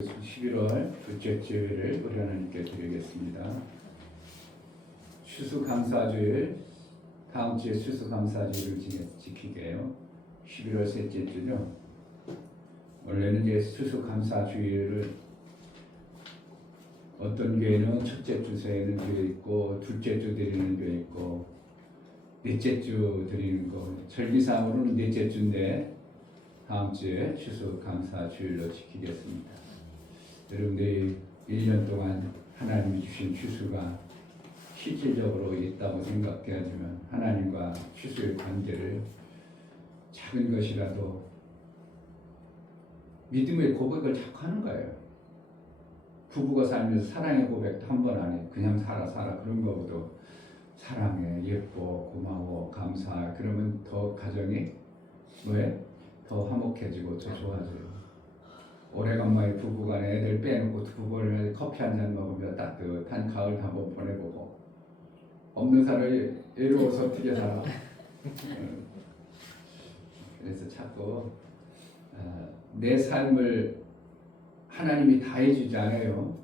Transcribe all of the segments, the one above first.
11월 둘째 주일을 우리 하나님께 드리겠습니다. 추수감사주일, 다음 주에 추수감사주일을 지키게요. 11월 셋째 주죠. 원래는 이제 추수감사주일을 어떤 교회는 첫째 주 세는 교회 있고, 둘째 주 드리는 교회 있고, 넷째 주 드리는 거. 절기상으로는 넷째 주인데 다음 주에 추수감사주일로 지키겠습니다. 여러분들이 1년 동안 하나님이 주신 추수가 실질적으로 있다고 생각해야지만 하나님과 추수의 관계를 작은 것이라도 믿음의 고백을 자꾸 하는 거예요. 부부가 살면서 사랑의 고백도 한 번 안 해. 그냥 살아 그런 거보다 사랑해, 예뻐, 고마워, 감사. 그러면 더 가정이 뭐해? 더 화목해지고 더 좋아져요. 오래간만에 부부간에 애들 빼놓고 부부를 커피 한잔 먹으며 따뜻한 가을 한번 보내보고, 없는 사람이 외로워서 어떻게 살아? 그래서 자꾸 내 삶을 하나님이 다 해주지 않아요.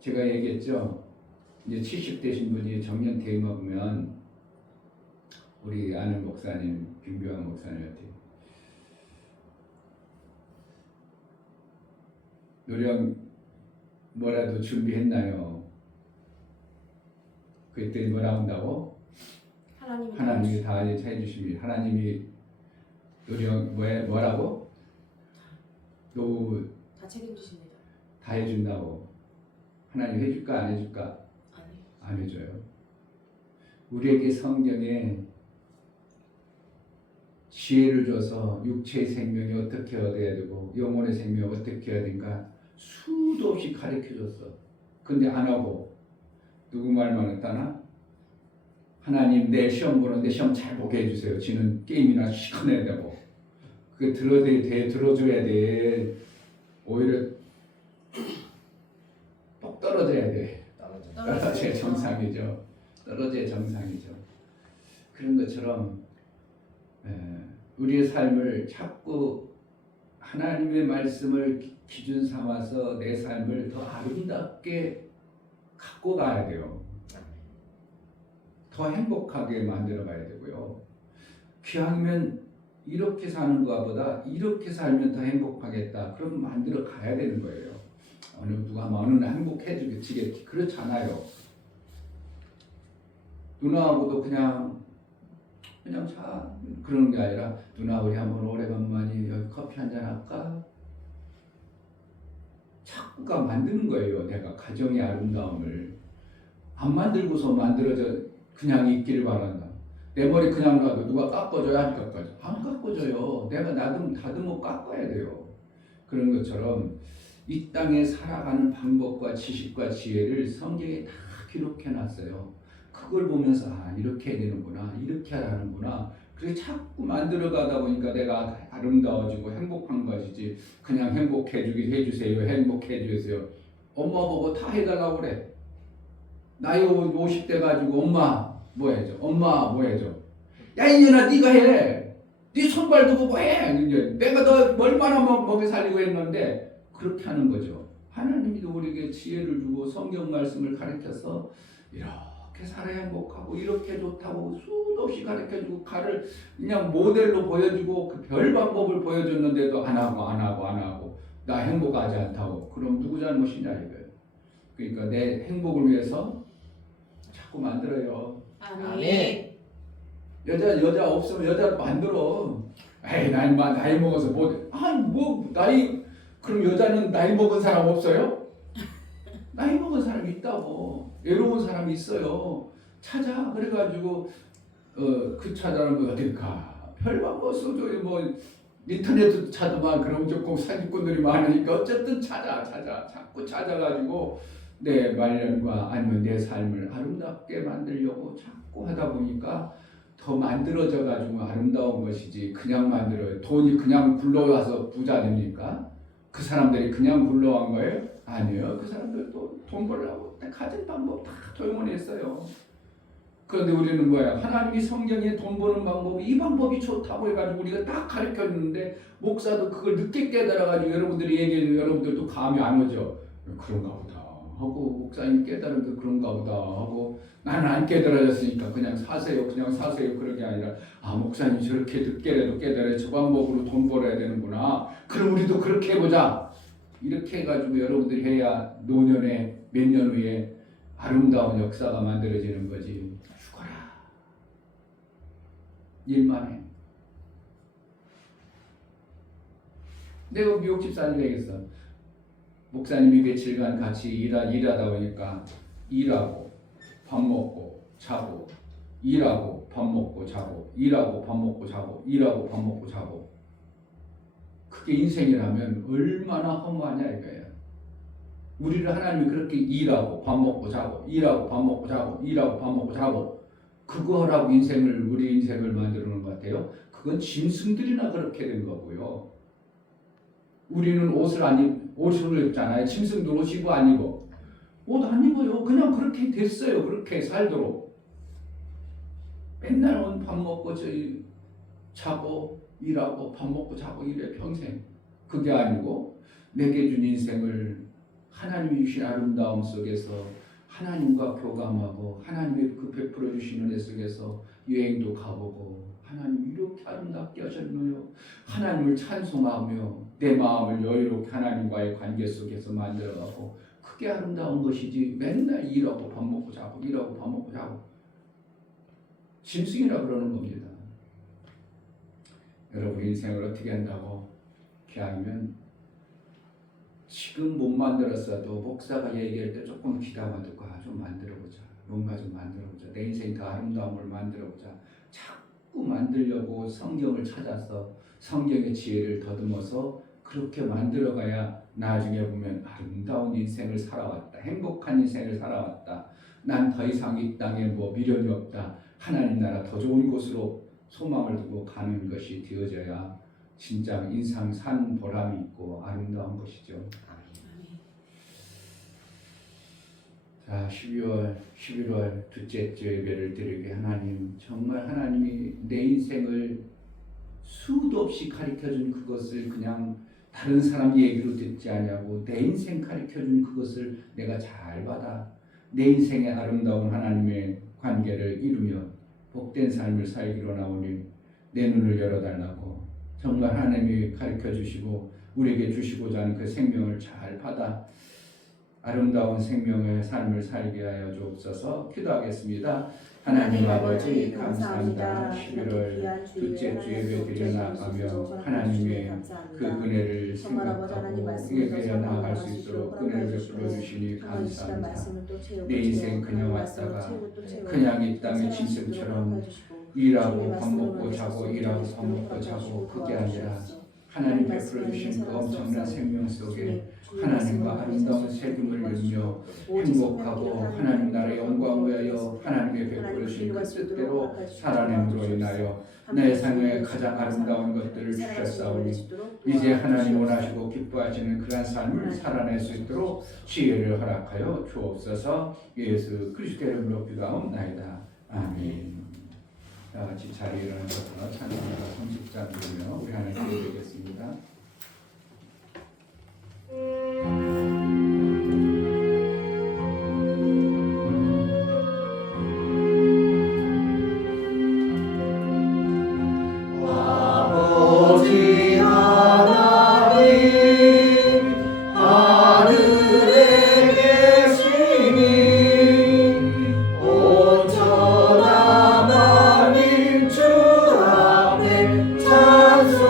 제가 얘기했죠. 이제 70 되신 분이 정년 퇴임하면 우리 아는 목사님, 김교환 목사님한테 노령 뭐라도 준비했나요? 그때 뭐라 한다고? 하나님이 다 해주십니다. 하나님이 노령 뭐라고? 노후 다 책임지십니다. 다 해준다고. 하나님 해줄까 안 해줄까? 아니. 안 해줘요. 우리에게 성경에 지혜를 줘서 육체의 생명이 어떻게 얻어야 되고 영혼의 생명이 어떻게 해야 되는가 수도 없이 가르쳐줬어. 근데 안 하고 누구 말만 했다나? 하나님 내 시험 보는데 시험 잘 보게 해주세요. 지는 게임이나 시커내야 되고. 그게 들어줘야 돼. 오히려 똑 떨어져야 돼. 떨어져야 정상이죠. 떨어져야 정상이죠. 그런 것처럼 우리의 삶을 자꾸 하나님의 말씀을 기준 삼아서 내 삶을 더 아름답게 갖고 가야 돼요. 더 행복하게 만들어 가야 되고요. 기왕이면 이렇게 사는 것보다 이렇게 살면 더 행복하겠다. 그럼 만들어 가야 되는 거예요. 누가 어느 날 행복해지겠지. 그렇잖아요. 누나하고도 그냥 그러는 게 아니라 누나 우리 한번 오래간만에 여기 커피 한잔 할까? 자꾸가 만드는 거예요. 내가 가정의 아름다움을 안 만들고서 만들어져 그냥 있기를 바란다. 내 머리 그냥 놔도 누가 깎아줘야 안 깎아줘? 안 깎아줘요. 내가 다듬어 깎아야 돼요. 그런 것처럼 이 땅에 살아가는 방법과 지식과 지혜를 성경에 다 기록해놨어요. 그걸 보면서 이렇게 해야 되는구나, 이렇게 하라는구나. 그래서 자꾸 만들어가다 보니까 내가 아름다워지고 행복한 것이지 그냥 해주세요, 행복해주세요. 엄마 보고 다 해달라고 그래. 나이 50대 가지고 엄마 뭐 해줘? 엄마 뭐 해줘? 야 이년아 네가 해. 네 손발 두고 뭐 해? 내가 너 얼마나 먹여 살리고 했는데 그렇게 하는 거죠. 하나님이 우리에게 지혜를 주고 성경 말씀을 가르쳐서 이렇게 살아야 행복하고 이렇게 좋다고 수도 없이 가르쳐주고 그냥 모델로 보여주고 그 별 방법을 보여줬는데도 안 하고 나 행복하지 않다고. 그럼 누구 잘못이냐 이거예요. 그러니까 내 행복을 위해서 자꾸 만들어요. 아멘. 여자 없으면 여자 만들어. 에이 나이 먹어서 그럼 여자는 나이 먹은 사람 없어요? 나이 먹은 사람이 있다고. 외로운 사람이 있어요. 찾아. 그래가지고 그 찾아는 어딜 가? 별만 뭐 써줘요. 뭐 인터넷도 찾아봐. 그럼 조금 사기꾼들이 많으니까 어쨌든 자꾸 찾아가지고 내 말년과 아니면 내 삶을 아름답게 만들려고 자꾸 하다 보니까 더 만들어져 가지고 아름다운 것이지 그냥 만들어요. 돈이 그냥 굴러와서 부자 됩니까? 그 사람들이 그냥 굴러간 거예요? 아니에요. 그 사람들도 돈 벌려고 가진 방법 다 동원했어요. 그런데 우리는 뭐야? 하나님이 성경에 돈 버는 방법이 이 방법이 좋다고 해가지고 우리가 딱 가르쳐줬는데 목사도 그걸 늦게 깨달아가지고 여러분들이 얘기해도 여러분들도 감이 안 오죠. 그런가 보다 하고 목사님 깨달은 게 그런가 보다 하고 나는 안 깨달아졌으니까 그냥 사세요 그런 게 아니라 아 목사님 저렇게 늦게라도 깨달아 저 방법으로 돈 벌어야 되는구나. 그럼 우리도 그렇게 해보자. 이렇게 해가지고 여러분들이 해야 노년에 몇 년 후에 아름다운 역사가 만들어지는 거지. 죽어라. 일만 해. 내가 미국 집사님 되겠어. 목사님이 며칠간 같이 일하다 보니까 일하고 밥 먹고 자고 일하고 밥 먹고 자고 일하고 밥 먹고 자고 일하고 밥 먹고 자고 그게 인생이라면 얼마나 허무하냐 이거예요. 우리를 하나님이 그렇게 일하고 밥 먹고 자고 일하고 밥 먹고 자고 일하고 밥 먹고 자고 그거라고 우리 인생을 만들어 놓은 것 같아요. 그건 짐승들이나 그렇게 된 거고요. 우리는 옷을 입잖아요. 짐승도 옷 입어 안 입어? 옷 안 입어요. 그냥 그렇게 됐어요. 그렇게 살도록. 맨날 밥 먹고 자고 일하고 밥 먹고 자고 이래 평생. 그게 아니고 내게 준 인생을 하나님이 주신 아름다움 속에서 하나님과 교감하고 하나님의 그 베풀어 주시는 애 속에서 여행도 가보고 하나님 이렇게 아름답게 하셨네요. 하나님을 찬송하며 내 마음을 여유롭게 하나님과의 관계 속에서 만들어가고 그게 아름다운 것이지 맨날 일하고 밥 먹고 자고 일하고 밥 먹고 자고 짐승이라 그러는 겁니다. 여러분 인생을 어떻게 한다고 기왕이면 지금 못 만들었어도 목사가 얘기할 때 조금 귀담아 듣고 좀 만들어보자. 뭔가 좀 만들어보자. 내 인생 더 아름다운 걸 만들어보자. 자꾸 만들려고 성경을 찾아서 성경의 지혜를 더듬어서 그렇게 만들어가야 나중에 보면 아름다운 인생을 살아왔다. 행복한 인생을 살아왔다. 난 더 이상 이 땅에 미련이 없다. 하나님 나라 더 좋은 곳으로 소망을 두고 가는 것이 되어져야 진짜 인상 산 보람이 있고 아름다운 것이죠. 자, 11월 둘째 주 예배를 드리게 하나님 정말 하나님이 내 인생을 수도 없이 가르쳐준 그것을 그냥 다른 사람 얘기로 듣지 않냐고 내 인생 가르쳐준 그것을 내가 잘 받아 내 인생의 아름다운 하나님의 관계를 이루며 복된 삶을 살기로 나오니 내 눈을 열어달라고 정말 하나님이 가르쳐주시고 우리에게 주시고자 하는 그 생명을 잘 받아 아름다운 생명의 삶을 살게 하여 주옵소서. 기도하겠습니다. 하나님 아버지 감사합니다. 11월 둘째 주 예배 드려 나가며 하나님의 그 은혜를 생각하고 예배에 나아갈 수 있도록 은혜를 베풀어 주시니 감사합니다. 내 인생 그냥 왔다가 그냥 이 땅의 짐승처럼 일하고 밥 먹고 자고 일하고 밥 먹고 자고 그게 아니라 하나님 베풀어 주신 그 엄청난 생명 속에 하나님과 아름다운 세금을 누리며 행복하고 하나님 나라의 영광을 위하여 하나님의 베풀어 주신 그 뜻대로 살아냄으로 인하여 내 삶에 가장 아름다운 것들을 주셨사오니 이제 하나님 원하시고 기뻐하시는 그러한 삶을 살아낼 수 있도록 지혜를 허락하여 주옵소서. 예수 그리스도의 이름으로 기도하옵나이다. 아멘. 다 같이 자리에 일어나서 찬송가 30장 부르며 우리 하나님께 드리겠습니다. 아버지 하나님 하늘에 계시니 온전한 주 앞에 찬송하리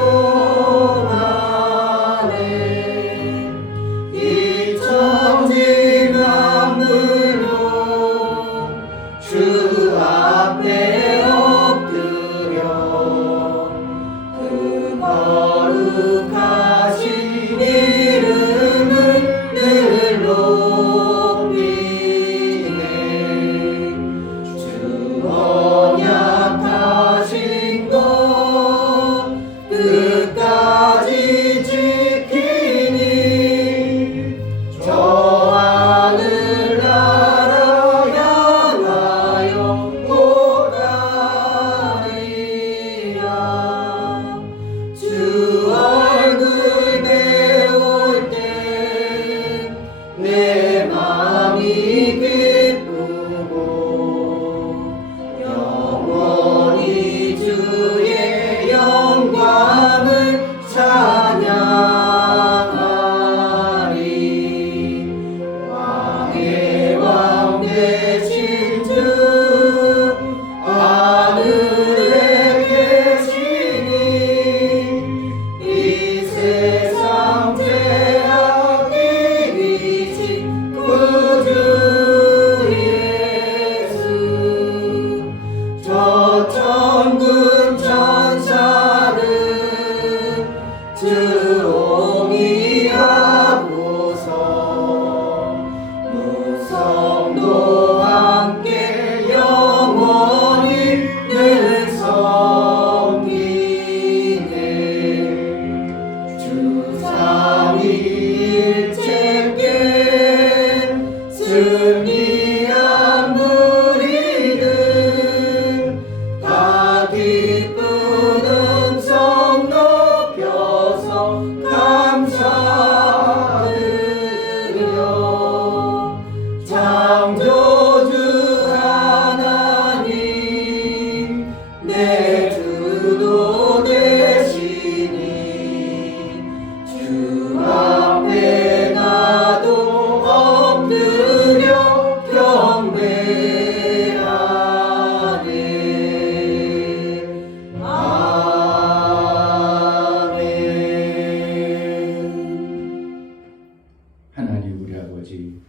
아버지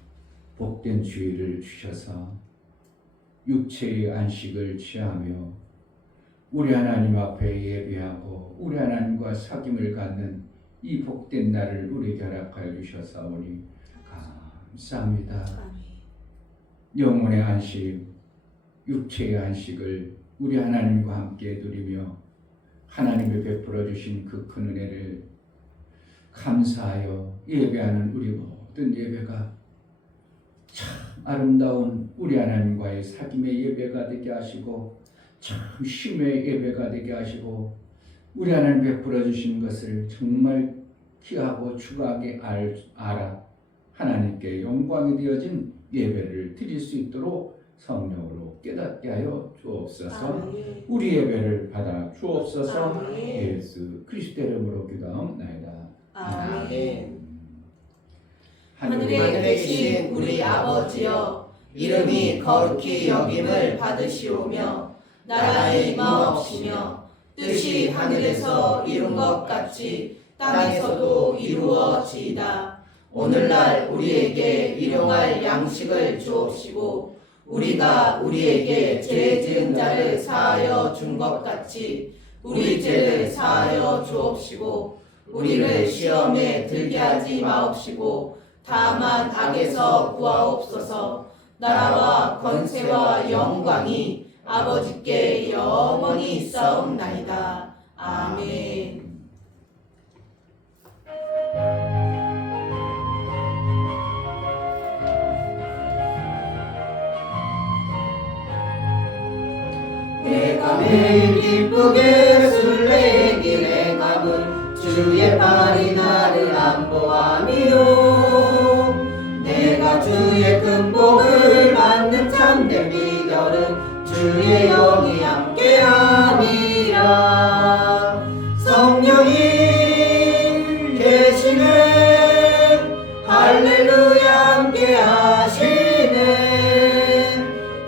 복된 주의를 주셔서 육체의 안식을 취하며 우리 하나님 앞에 예배하고 우리 하나님과 사귐을 갖는 이 복된 날을 우리에게 허락하여 주셨사오니 감사합니다. 영혼의 안식, 육체의 안식을 우리 하나님과 함께 누리며 하나님이 베풀어 주신 그 큰 은혜를 감사하여 예배하는 우리 모든 예배가 참 아름다운 우리 하나님과의 사귐의 예배가 되게 하시고 참 쉼의 예배가 되게 하시고 우리 하나님 베풀어 주신 것을 정말 귀하고 추가하게 알아 하나님께 영광이 되어진 예배를 드릴 수 있도록 성령으로 깨닫게 하여 주옵소서. 우리 예배를 받아 주옵소서. 예수 그리스도 이름으로 기도하옵나이다. 아멘. 하늘에 계신 우리 아버지여, 이름이 거룩히 여김을 받으시오며 나라의 임하옵시며 뜻이 하늘에서 이룬 것 같이 땅에서도 이루어지이다. 오늘날 우리에게 일용할 양식을 주옵시고 우리가 우리에게 죄 지은 자를 사하여 준 것 같이 우리 죄를 사하여 주옵시고 우리를 시험에 들게 하지 마옵시고 다만 악에서 구하옵소서. 나라와 권세와 영광이 아버지께 영원히 있사옵나이다. 아멘. 내가 매일 기쁘게 술래길 행함은 주의 팔이 나를 안보함이요. 내가 주의 큰 복을 받는 참된 비결은 주의 영이 함께함이라. 성령이 계시네, 할렐루야 함께하시네.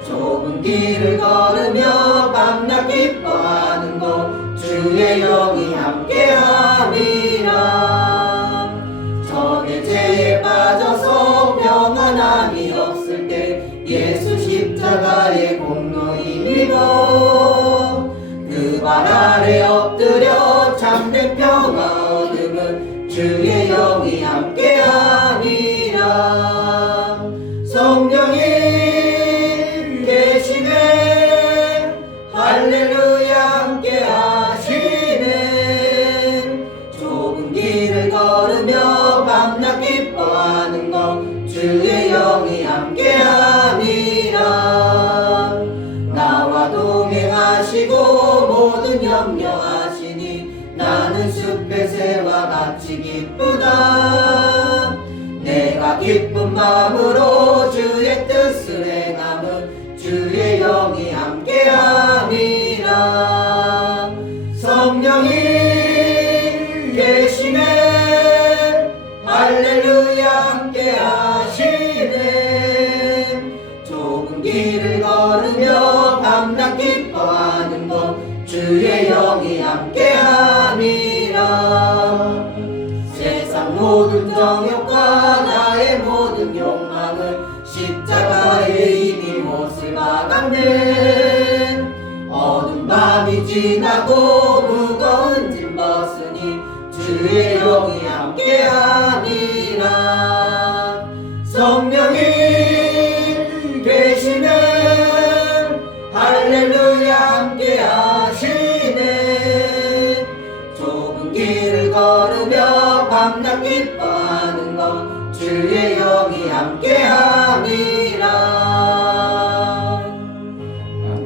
좁은 길을 걸으며 밤낮 기뻐하는 것 주의 영이 함께함이라. 적의 죄에 빠져서 평안함이 없을 때 예수 십자가의 공로 힘입어 그 발 아래 엎드려 참된 평화 얻음은 주의 영이 함께함이라. 성령이 계시네, 할렐루야 함께하시네. 좁은 길을 걸으며 밤낮 기뻐하는 것 주의 영이 함께함이라. 나와 동행하시고 모든 염려하시니 나는 숲의 새와 같이 기쁘다. 내가 기쁜 마음으로 주의 뜻을 행함은 주의 영이 함께함이라. 성령이 계시네, 할렐루야 함께하시네. 좁은 길을 걸으며 밤낮 기뻐하는 것 주의 영이 함께함이라. 세상 모든 정욕과 나의 모든 욕망을 십자가에 이미 못을 박았네. 어두운 밤이 지나고 무거운 짐 벗으니 주의 영이 함께함이라. 성령이 계시네, 할렐루야 함께하시네. 좁은 길을 걸으며 밤낮 기뻐하는 것 주의 영이 함께함이라.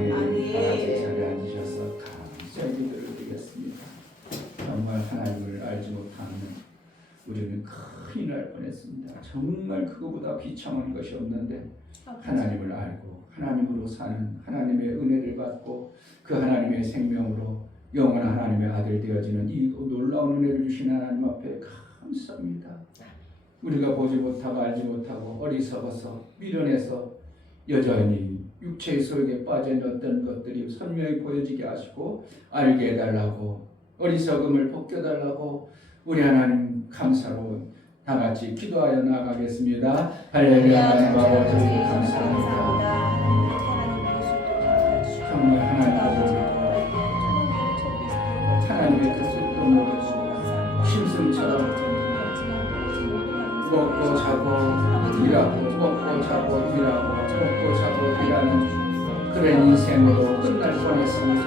자리에 앉으셔서 감사의 기도를 드리겠습니다. 정말 하나님을 알지 못하는 우리는 큰일 날 뻔했습니다. 정말 그거보다 비참한 것이 없는데 하나님을 알고 하나님으로 사는, 하나님의 은혜를 받고 그 하나님의 생명으로 영원한 하나님의 아들 되어지는 이 놀라운 은혜를 주신 하나님 앞에 감사합니다. 우리가 보지 못하고 알지 못하고 어리석어서 미련해서 여전히 육체의 소욕에 빠진 어떤 것들이 선명히 보여지게 하시고 알게 해달라고, 어리석음을 벗겨달라고 우리 하나님 감사로 다 같이 기도하여 나가겠습니다. 할렐루야 하나님 아버지 감사합니다. 정말 하나님의 그 뜻도 모르시고 심승처럼 먹고 자고 일하고 먹고 자고 일하고 먹고 자고 일하는 그런 인생으로 끝날 뻔했습니다.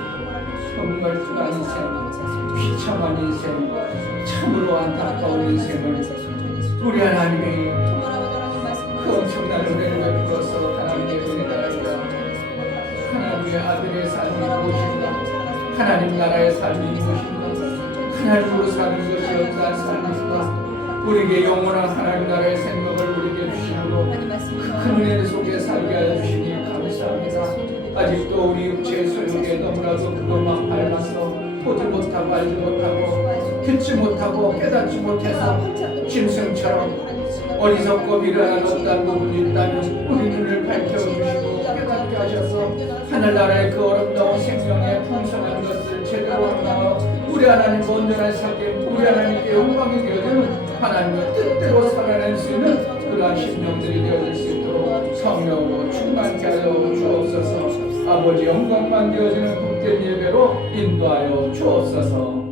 정말 그런 인생, 비참한 인생, 참으로 안타까운 인생을 우리 하나님이 그 엄청난 은혜를 베풀어서 하나님의 은혜가 하나님의 아들의 삶이 무엇인가, 하나님 나라의 삶이 무엇인가, 하나님으로 사는 것이 어떠한 삶인가, 우리에게 영원한 하나님 나라의 생명을 우리에게 주심으로 큰 은혜 속에 살게 하여 주시니 감사합니다. 아직도 우리 육체의 소욕에 너무나도 그것만 밟아서 보지 못하고 알지 못하고 듣지 못하고 깨닫지 못해서 짐승처럼 어리석고 미련한 어떤 부분이 있다면 우리 눈을 밝혀주시고 깨닫게 하셔서 하늘나라의 그 어렵다운 생명의 풍성한 것을 제대로 하나 우리 하나님 온전한 삶에 우리 하나님께 영광이 되어지는 하나님의 뜻대로 살아낼 수 있는 그러한 심령들이 되어질 수 있도록 성령으로 충만케 하여 주옵소서. 아버지 영광만 되어지는 복된 예배로 인도하여 주옵소서.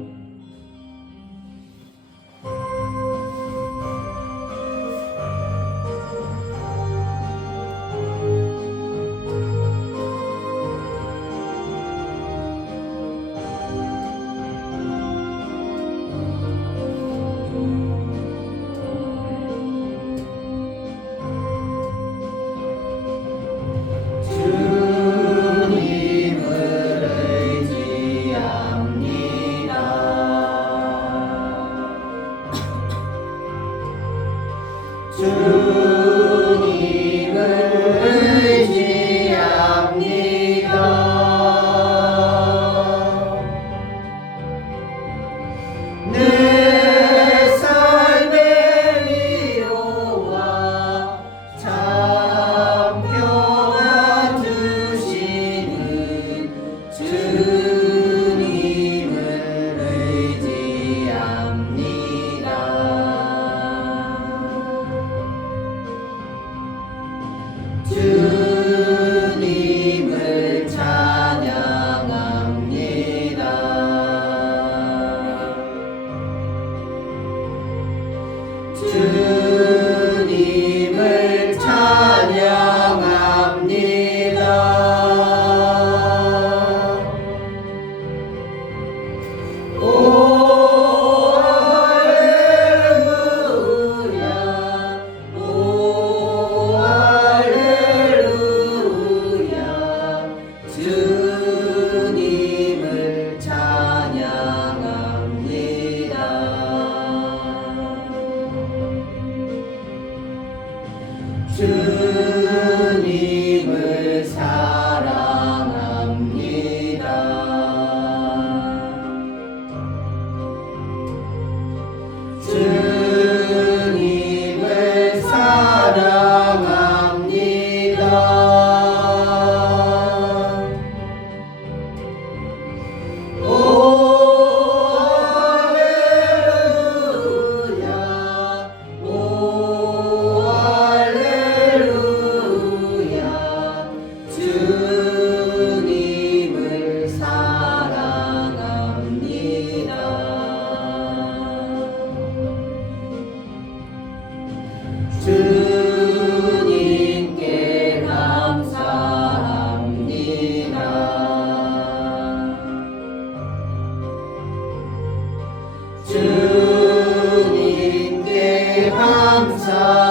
주님을 찬양합니다. 주님을 찬양합니다. 주님을 사랑합니다. 주님을 사랑합니다. 주님을 사랑합니다. 주님께 감사합니다. 주님께 감사합니다. 주님께 감사합니다.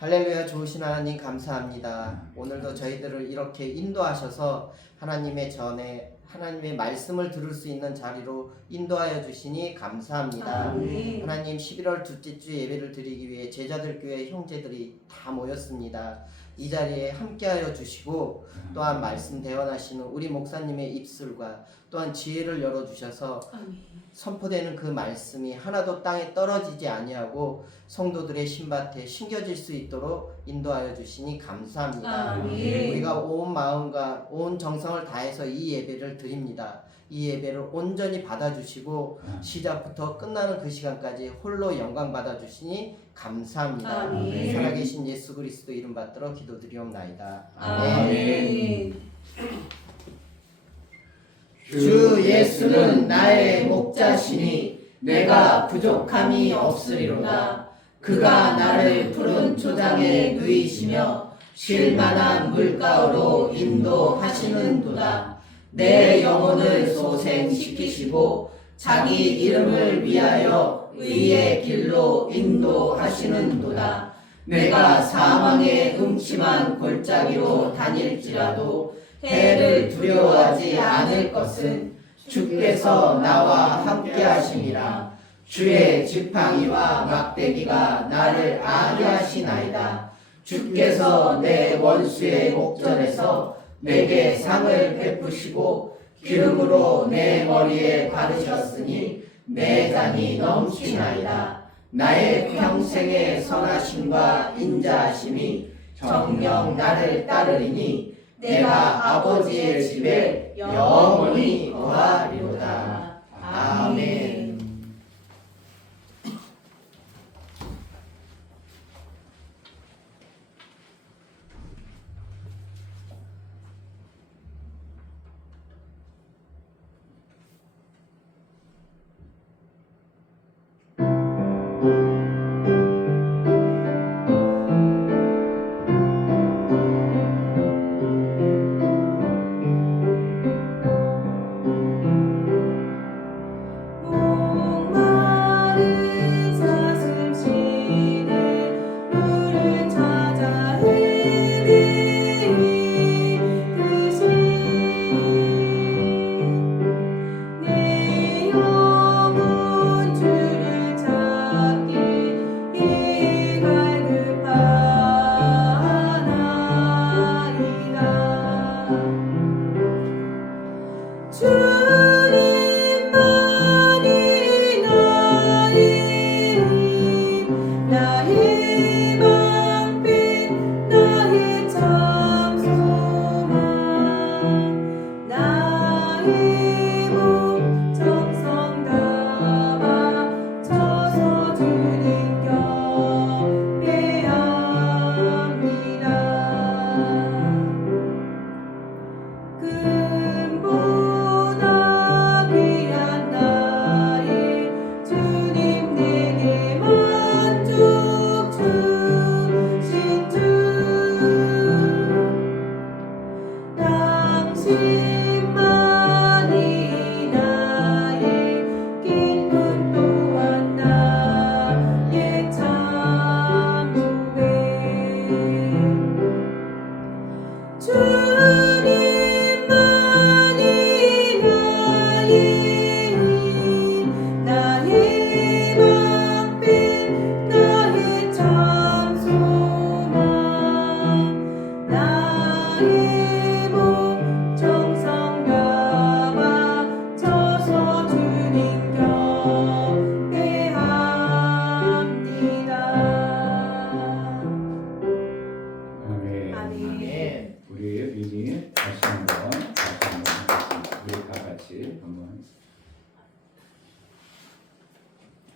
할렐루야. 좋으신 하나님 감사합니다. 오늘도 저희들을 이렇게 인도하셔서 하나님의 전에 하나님의 말씀을 들을 수 있는 자리로 인도하여 주시니 감사합니다. 아멘. 하나님 11월 둘째 주 예배를 드리기 위해 제자들 교회 형제들이 다 모였습니다. 이 자리에 함께하여 주시고 또한 말씀 대언하시는 우리 목사님의 입술과 또한 지혜를 열어주셔서 선포되는 그 말씀이 하나도 땅에 떨어지지 아니하고 성도들의 신밭에 심겨질 수 있도록 인도하여 주시니 감사합니다. 아멘. 우리가 온 마음과 온 정성을 다해서 이 예배를 드립니다. 이 예배를 온전히 받아주시고 시작부터 끝나는 그 시간까지 홀로 영광 받아주시니 감사합니다. 아멘. 살아계신 예수 그리스도 이름 받들어 기도드리옵나이다. 아멘. 주 예수는 나의 목자시니 내가 부족함이 없으리로다. 그가 나를 푸른 초장에 누이시며 쉴만한 물가로 인도하시는도다. 내 영혼을 소생시키시고 자기 이름을 위하여 의의 길로 인도하시는도다. 내가 사망의 음침한 골짜기로 다닐지라도 해를 두려워하지 않을 것은 주께서 나와 함께 하심이라. 주의 지팡이와 막대기가 나를 안위하시나이다. 주께서 내 원수의 목전에서 내게 상을 베푸시고 기름으로 내 머리에 바르셨으니 내 잔이 넘치나이다. 나의 평생의 선하심과 인자하심이 정녕 나를 따르리니 내가 아버지의 집에 영원히 거하리로다. 아멘.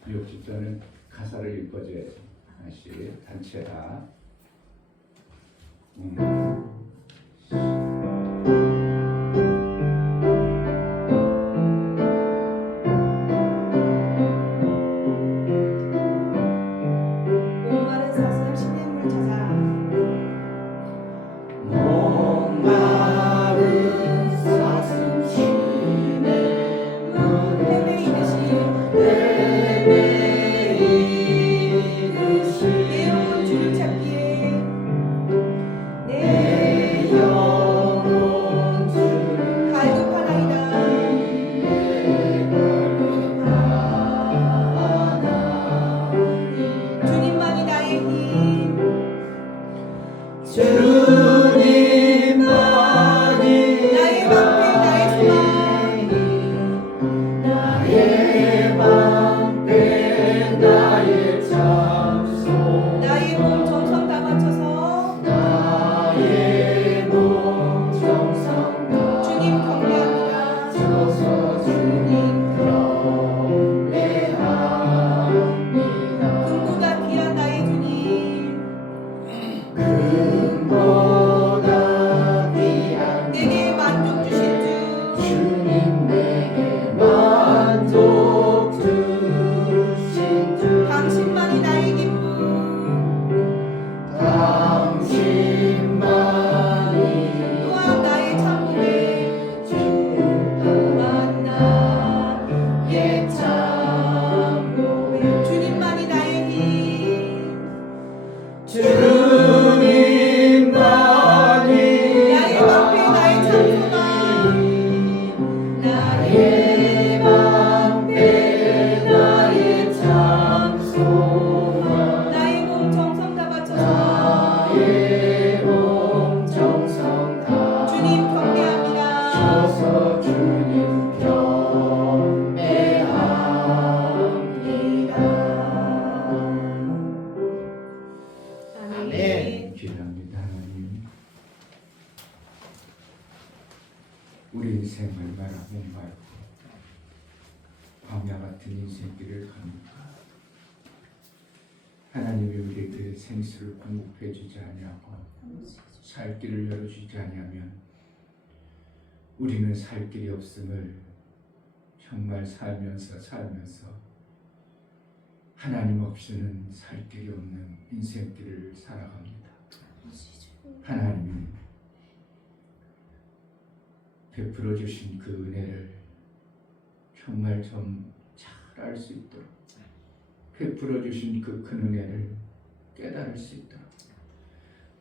뉴욕 집사는 가사를 읽어줘야지. 다시 단체다. 목마른 사슴 시냇물 찾아. 목마른 사슴 시냇물 헤매이듯이 헤매이듯이 내 영혼 주를 찾기에 내 나의 장소 나의 몸 정성 다 바쳐서 나의 몸 정성 다 주님 경배합니다. 바쳐서 주님 경배합니다. 금보다 귀한 나의 주님 금보다 귀한 내게 만족 주실 주 주님 내게 만족 주신 주 당신만이 나의 기쁨 당신만이 또한 나의 참고에 주 또한 나의 참고에 주님만이 나의 힘 주님만이 나의 방패 나의 참소가 나의 방패 나의 장소가 나의 몸 정성 다 바쳐서 나의 몸 정성 다 주님 경배합니다. 쳐서 주님 경배합니다. 아멘. 기도합니다. 하나님, 우리 인생을 바라보 말고 광야 같은 인생길을 갑니까? 하나님이 우리에게 생수를 공급해 주지 아니하고 살 길을 열어주지 아니하면 우리는 살 길이 없음을 정말 살면서 하나님 없이는 살 길이 없는 인생길을 살아갑니다. 하나님이 베풀어 주신 그 은혜를 정말 좀 잘 알 수 있도록, 베풀어 주신 그 큰 은혜를 깨달을 수 있도록,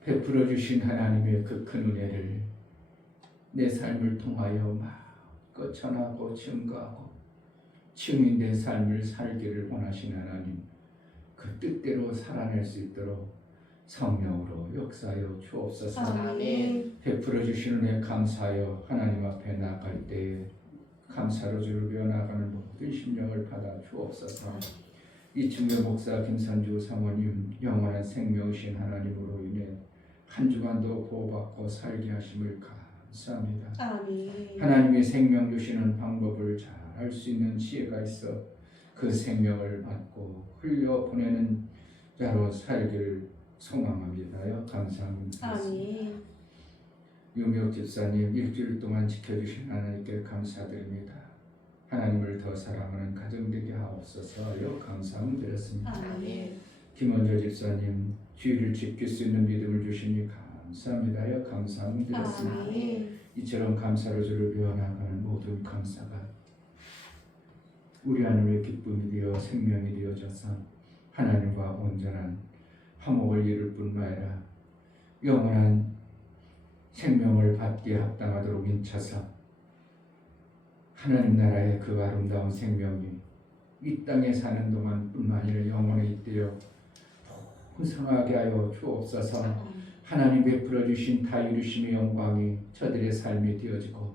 베풀어 주신 하나님의 그 큰 은혜를 내 삶을 통하여 마음껏 전하고 증거하고 증인된 삶을 살기를 원하신 하나님, 그 뜻대로 살아낼 수 있도록 성령으로 역사하여 주옵소서. 아멘. 베풀어 주신 은혜 감사하여 하나님 앞에 나갈 때에 감사로 주를 배워나가는 모든 심령을 받아 주옵소서. 이충의 목사 김선주 사모님 영원한 생명이신 하나님으로 인해 한 주간도 보호받고 살게 하심을 감사합니다. 아멘. 하나님이 생명 주시는 방법을 잘 알 수 있는 지혜가 있어 그 생명을 받고 흘려 보내는 자로 살기를 소망합니다요. 감사합니다. 아멘. 유명 집사님 일주일 동안 지켜주신 하나님께 감사드립니다. 하나님을 더 사랑하는 가정 되게 하옵소서요. 감사함 드렸습니다. 아멘. 김원조 집사님 주의를 지킬 수 있는 믿음을 주시니 감사합니다요. 감사함 드렸습니다. 아멘. 이처럼 감사로 주를 배워나가는 모든 감사가 우리 하나님의 기쁨이 되어 생명이 되어져서 하나님과 온전한 화목을 이룰 뿐만 아니라 영원한 생명을 받기에 합당하도록 인쳐서 하나님 나라의 그 아름다운 생명이 이 땅에 사는 동안 뿐만 아니라 영원에 있대요 풍성하게 하여 주옵소서. 하나님 베풀어 주신 다 이루심의 영광이 저들의 삶이 되어지고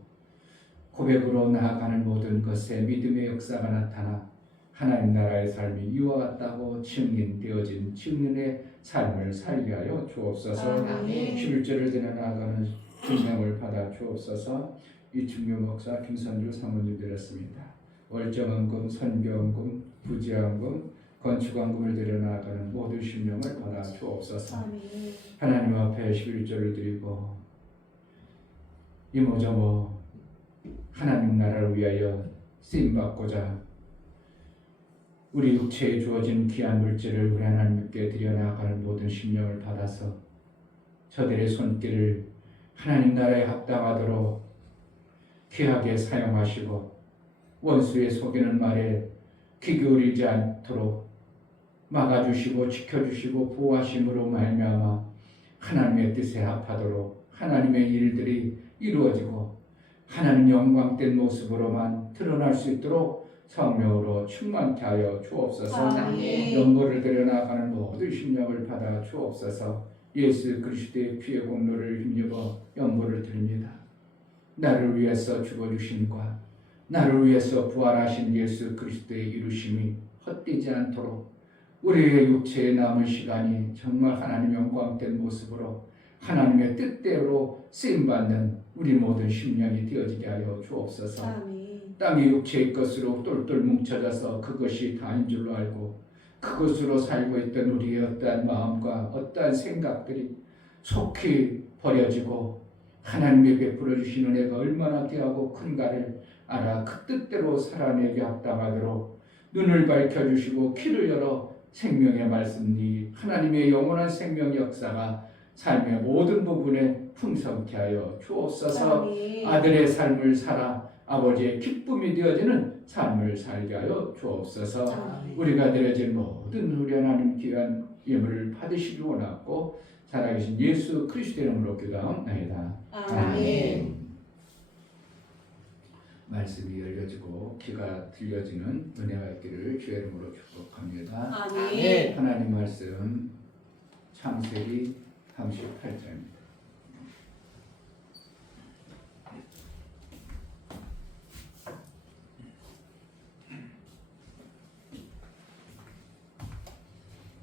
고백으로 나아가는 모든 것에 믿음의 역사가 나타나 하나님 나라의 삶이 이와 같다고 증인되어진 증인의 삶을 살게 하여 주옵소서. 아멘. 11절을 지나 나아가는 증명을 받아 주옵소서. 이충묘 목사 김선주 사모님 드렸습니다. 월정헌금, 선교헌금, 부지헌금, 건축헌금을 드려 나아가는 모든 심령을 받아 주옵소서. 아멘. 하나님 앞에 11절을 드리고 이모저모 하나님 나라를 위하여 쓰임받고자 우리 육체에 주어진 귀한 물질을 우리 하나님께 드려 나아가는 모든 심령을 받아서 저들의 손길을 하나님 나라에 합당하도록 귀하게 사용하시고 원수의 속이는 말에 귀 기울이지 않도록 막아주시고 지켜주시고 보호하심으로 말미암아 하나님의 뜻에 합하도록 하나님의 일들이 이루어지고 하나님 영광된 모습으로만 드러날 수 있도록 성령으로 충만케 하여 주옵소서. 아멘. 연고를 드려나가는 모든 심령을 받아 주옵소서. 예수 그리스도의 피의 공로를 힘입어 연고를 드립니다. 나를 위해서 죽어주신과 나를 위해서 부활하신 예수 그리스도의 이루심이 헛되지 않도록 우리의 육체에 남은 시간이 정말 하나님 영광된 모습으로 하나님의 뜻대로 쓰임받는 우리 모든 심령이 되어지게 하여 주옵소서. 아멘. 땅의 육체의 것으로 똘똘 뭉쳐져서 그것이 다인 줄로 알고 그것으로 살고 있던 우리의 어떠한 마음과 어떠한 생각들이 속히 버려지고 하나님이 베풀어 주신 은혜가 얼마나 귀하고 큰가를 알아 그 뜻대로 살아내게 합당하도록 눈을 밝혀주시고 귀를 열어 생명의 말씀이 하나님의 영원한 생명 역사가 삶의 모든 부분에 풍성케 하여 주옵소서. 아멘. 아들의 삶을 살아 아버지의 기쁨이 되어지는 삶을 살게 하여 주옵소서. 아멘. 우리가 드려진 모든 우리 하나님 귀한 예물을 받으시기 원하고 살아계신 예수 그리스도의 이름으로 기도하옵나이다. 아멘. 말씀이 열려지고 귀가 들려지는 은혜가 있기를 주의 이름으로 축복합니다. 아멘. 하나님 말씀 창세기 38장입니다.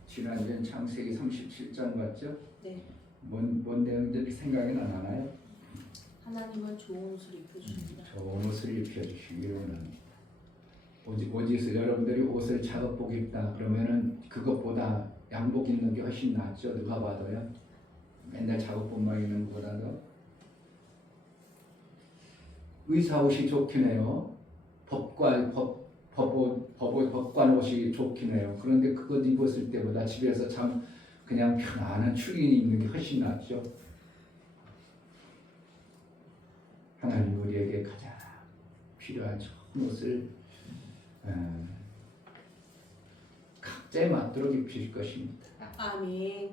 지난주엔 창세기 37장 맞죠? 네. 뭔 내용인지 생각이 나나요? 하나님은 좋은 옷을 입혀주십니다. 좋은 옷을 입혀주시기로는 오직에서 여러분들이 옷을 작업복 입다 그러면은 그것보다 양복 입는 게 훨씬 낫죠. 누가 봐도요. 맨날 작업복만 입는 것보다도 의사 옷이 좋긴 해요. 법관 옷이 좋긴 해요. 그런데 그것 입었을 때보다 집에서 참 그냥 편안한 추리닝 입는 게 훨씬 낫죠. 하나님 우리에게 가장 필요한 좋은 옷을 각자에 맞도록 입히실 것입니다. 아멘.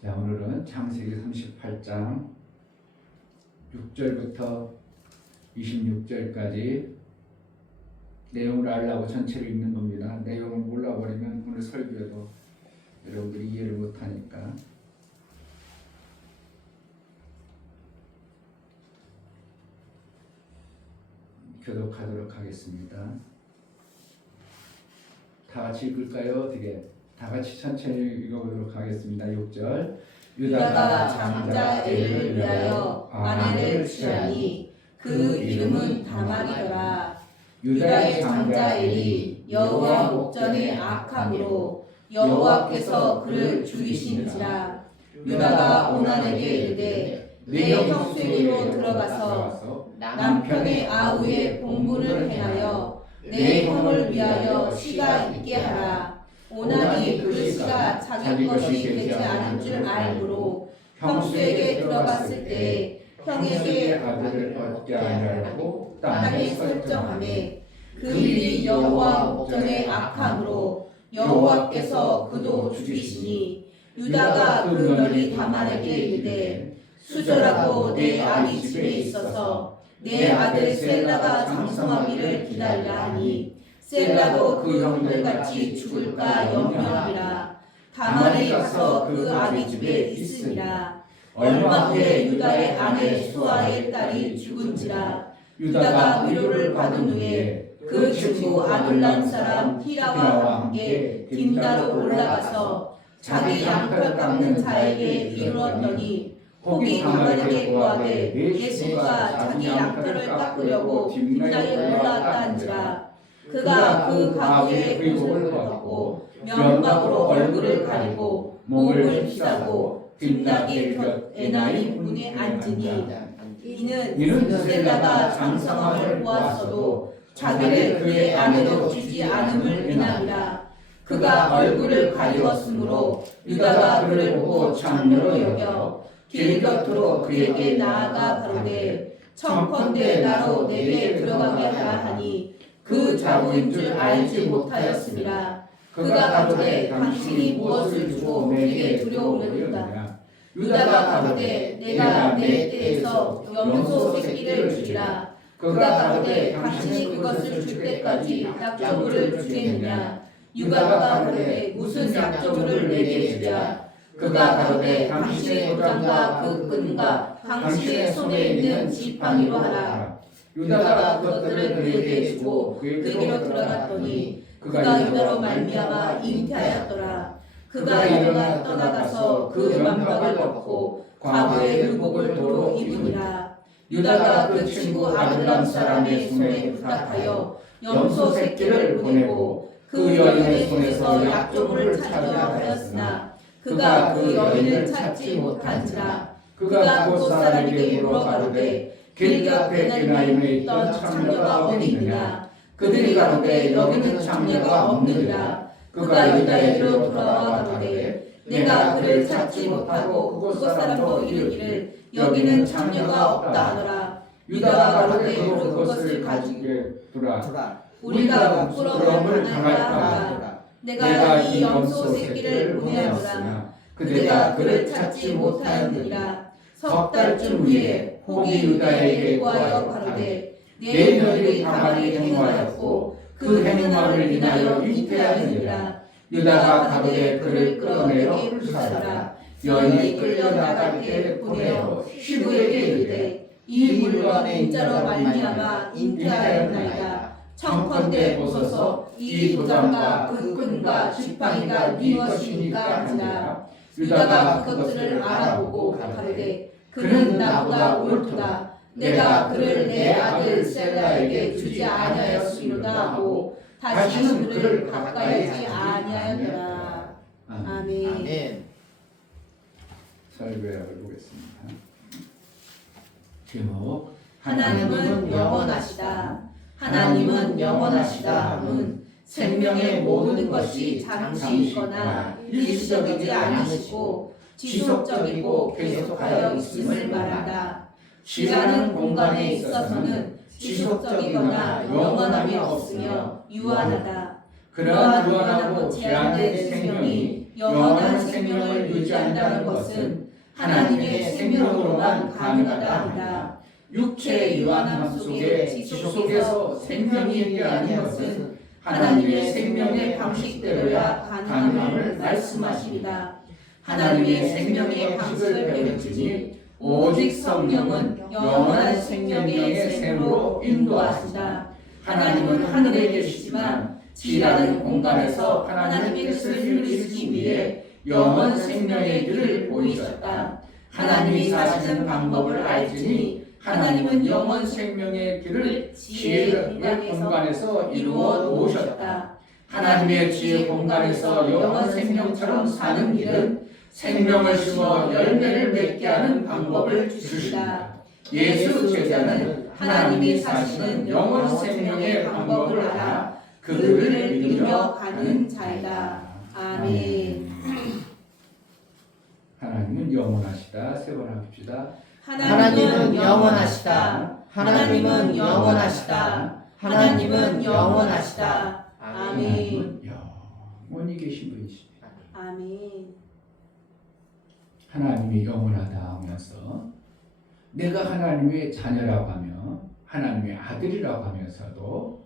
자, 오늘은 창세기 38장 6절부터 26절까지 내용을 알라고 전체를 읽는 겁니다. 내용을 몰라버리면 오늘 설교에도 여러분들이 이해를 못하니까. 교독하도록 하겠습니다. 다 같이 읽을까요? 어떻게? 다 같이 천천히 읽어보도록 하겠습니다. 6절 유다가 장자 엘을 위하여 아내를 취하니 그 이름은 다말이더라. 유다의 장자 엘이 여호와 목전에 악함으로 여호와께서 그를 죽이신지라. 유다가 오난에게 이르되 내 형수에게로 들어가서 남편의 아우의 봉분을 행하여 내 형을 위하여 씨가 있게 하라. 오난이 그 씨가 자기 것이 되지 않은 줄 알므로 형수에게 들어갔을 때 형에게 아들을 얻게 하려고 땅에 설정하매 그 일이 여호와 목전에 악함으로 여호와께서 그도 죽이시니 유다가 그 며리 다말에게 이르되 수절하고 내 아비 집에 있어서 내 아들 셀라가 장성하기를 기다리라 하니 셀라도 그 형들같이 죽을까 염려하리라. 다말이 가서 그 아비 집에 있으니라. 얼마 후에 유다의 아내 수아의 딸이 죽은지라. 유다가 위로를 받은 후에 그 친구 아둘람 사람 히라와 함께 딘다로 올라가서 자기 양털 깎는 자에게 이르렀더니 혹이 다말에게 구하되 내 친구가 자기 양털을 깎으려고 딘다에 올라왔다 한지라. 그가 그 가구에 옷을 벗고 면박으로 얼굴을 가리고 몸을 휘싸고 딘다의 곁 에나임 문에 앉으니 이는 셀라가 장성함을 보았어도 자기를 그의 아내로 주지 않음을 인함이라. 그가 얼굴을 가리웠으므로 유다가 그를 보고 장녀로 여겨 길 곁으로 그에게 나아가 가로되 청컨대 나로 내게 들어가게 하라 하니 그 자고인 줄 알지 못하였습니다. 그가 가로되 당신이 무엇을 주고 내게 두려우려는가. 유다가 가로되 내가 내 때에서 염소 새끼를 주리라. 그가 가로되 당신이 그것을 줄 때까지 약조물을 주겠느냐. 유다가 가로되 무슨 약조물을 내게 주랴. 그가 가로되 당신의 도장과 그 끈과 당신의 손에 있는 지팡이로 하라. 유다가 그것들을 그에게 주고 그에게로 들어갔더니 그가 유다로 말미암아 잉태하였더라. 그가 일어나 떠나가서 그 만박을 걷고 과부의 의복을 도로 입으니라. 유다가 그 친구 아둘람 사람의 손에 부탁하여 염소 새끼를 보내고 그 여인의 손에서 약조물을 찾으려 하였으나 그가 그 여인을 찾지 못한지라. 그가 곧 사람에게 물어 가로되 길가 베드나임에 있던 창녀가 어디 있느냐. 그들이 가로되 여기는 창녀가 없느니라. 그가 유다에게로 돌아와 가로되 내가 그를 찾지 못하고 그곳 사람도 이르기를 여기는 창녀가 없다 하더라. 유다가 가로되 그것을 가지게 두라. 우리가 부끄러움을 당할까 하라. 두라. 내가 이 염소 새끼를 보내었으나 그대가 그를 찾지 못하였느니라. 석 달쯤 후에 혹이 유다에게 구하여 가로되 내 며느리 다말이 행하였고 그 행함을 인하여 잉태하였느니라. 유다가 가로되 그를 끌어내어 불사르라. 여인이 끌려 나갈 때 보내어 시부에게 이르되 이 물건의 인자로 말미암아 잉태하였나이다. 청컨대 보소서 이 도장과 그 끈과 지팡이가 네 것이니까 하니라. 유다가 그것들을 알아보고 가로되 그는 나보다 옳도다. 내가 그를 내 아들 셀라에게 주지 아니하였으리로다 하고 다시는 그를 가까이하지 아니하였더라. 아멘. 아멘. 설교를 보겠습니다. 제목 하나님은 영원하시다. 하나님은 영원하시다 함은 생명의 모든 것이 잠시 있거나 일시적이지 않으시고 지속적이고 계속하여 있음을 말한다. 시간은 공간에 있어서는 지속적이거나 영원함이 없으며 유한하다. 그러한 유한하고 제한된 생명이 영원한 생명을 유지한다는 것은 하나님의 생명으로만 가능하다 한다. 육체의 유한함 속에 지속해서 생명이 있게 하는 것은 하나님의 생명의 방식대로야 가능함을 말씀하십니다. 하나님의 생명의 방식을 배우시니 오직 성령은 영원한 생명의 샘으로 인도하신다. 하나님은 하늘에 계시지만 지라는 공간에서 하나님의 뜻을 이루시기 위해 영원 생명의 길을 보이셨다. 하나님이 사시는 방법을 알지니 하나님은 영원 생명의 길을 지혜의 공간에서 이루어 놓으셨다. 하나님의 지혜 공간에서 영원 생명처럼 사는 길은 생명을 심어 열매를 맺게 하는 방법을 주시다. 예수 제자는 하나님이 사시는 영원 생명의 방법을 알아 그를 믿으며 가는 자이다. 아멘. 하나님은 영원하시다. 세 번 합시다. 하나님은 영원하시다. 하나님은 영원하시다. 하나님은 영원하시다. 아멘. 하나님은 영원히 계신 분이십니다. 아멘. 하나님이 영원하다 하면서 내가 하나님의 자녀라고 하며 하나님의 아들이라고 하면서도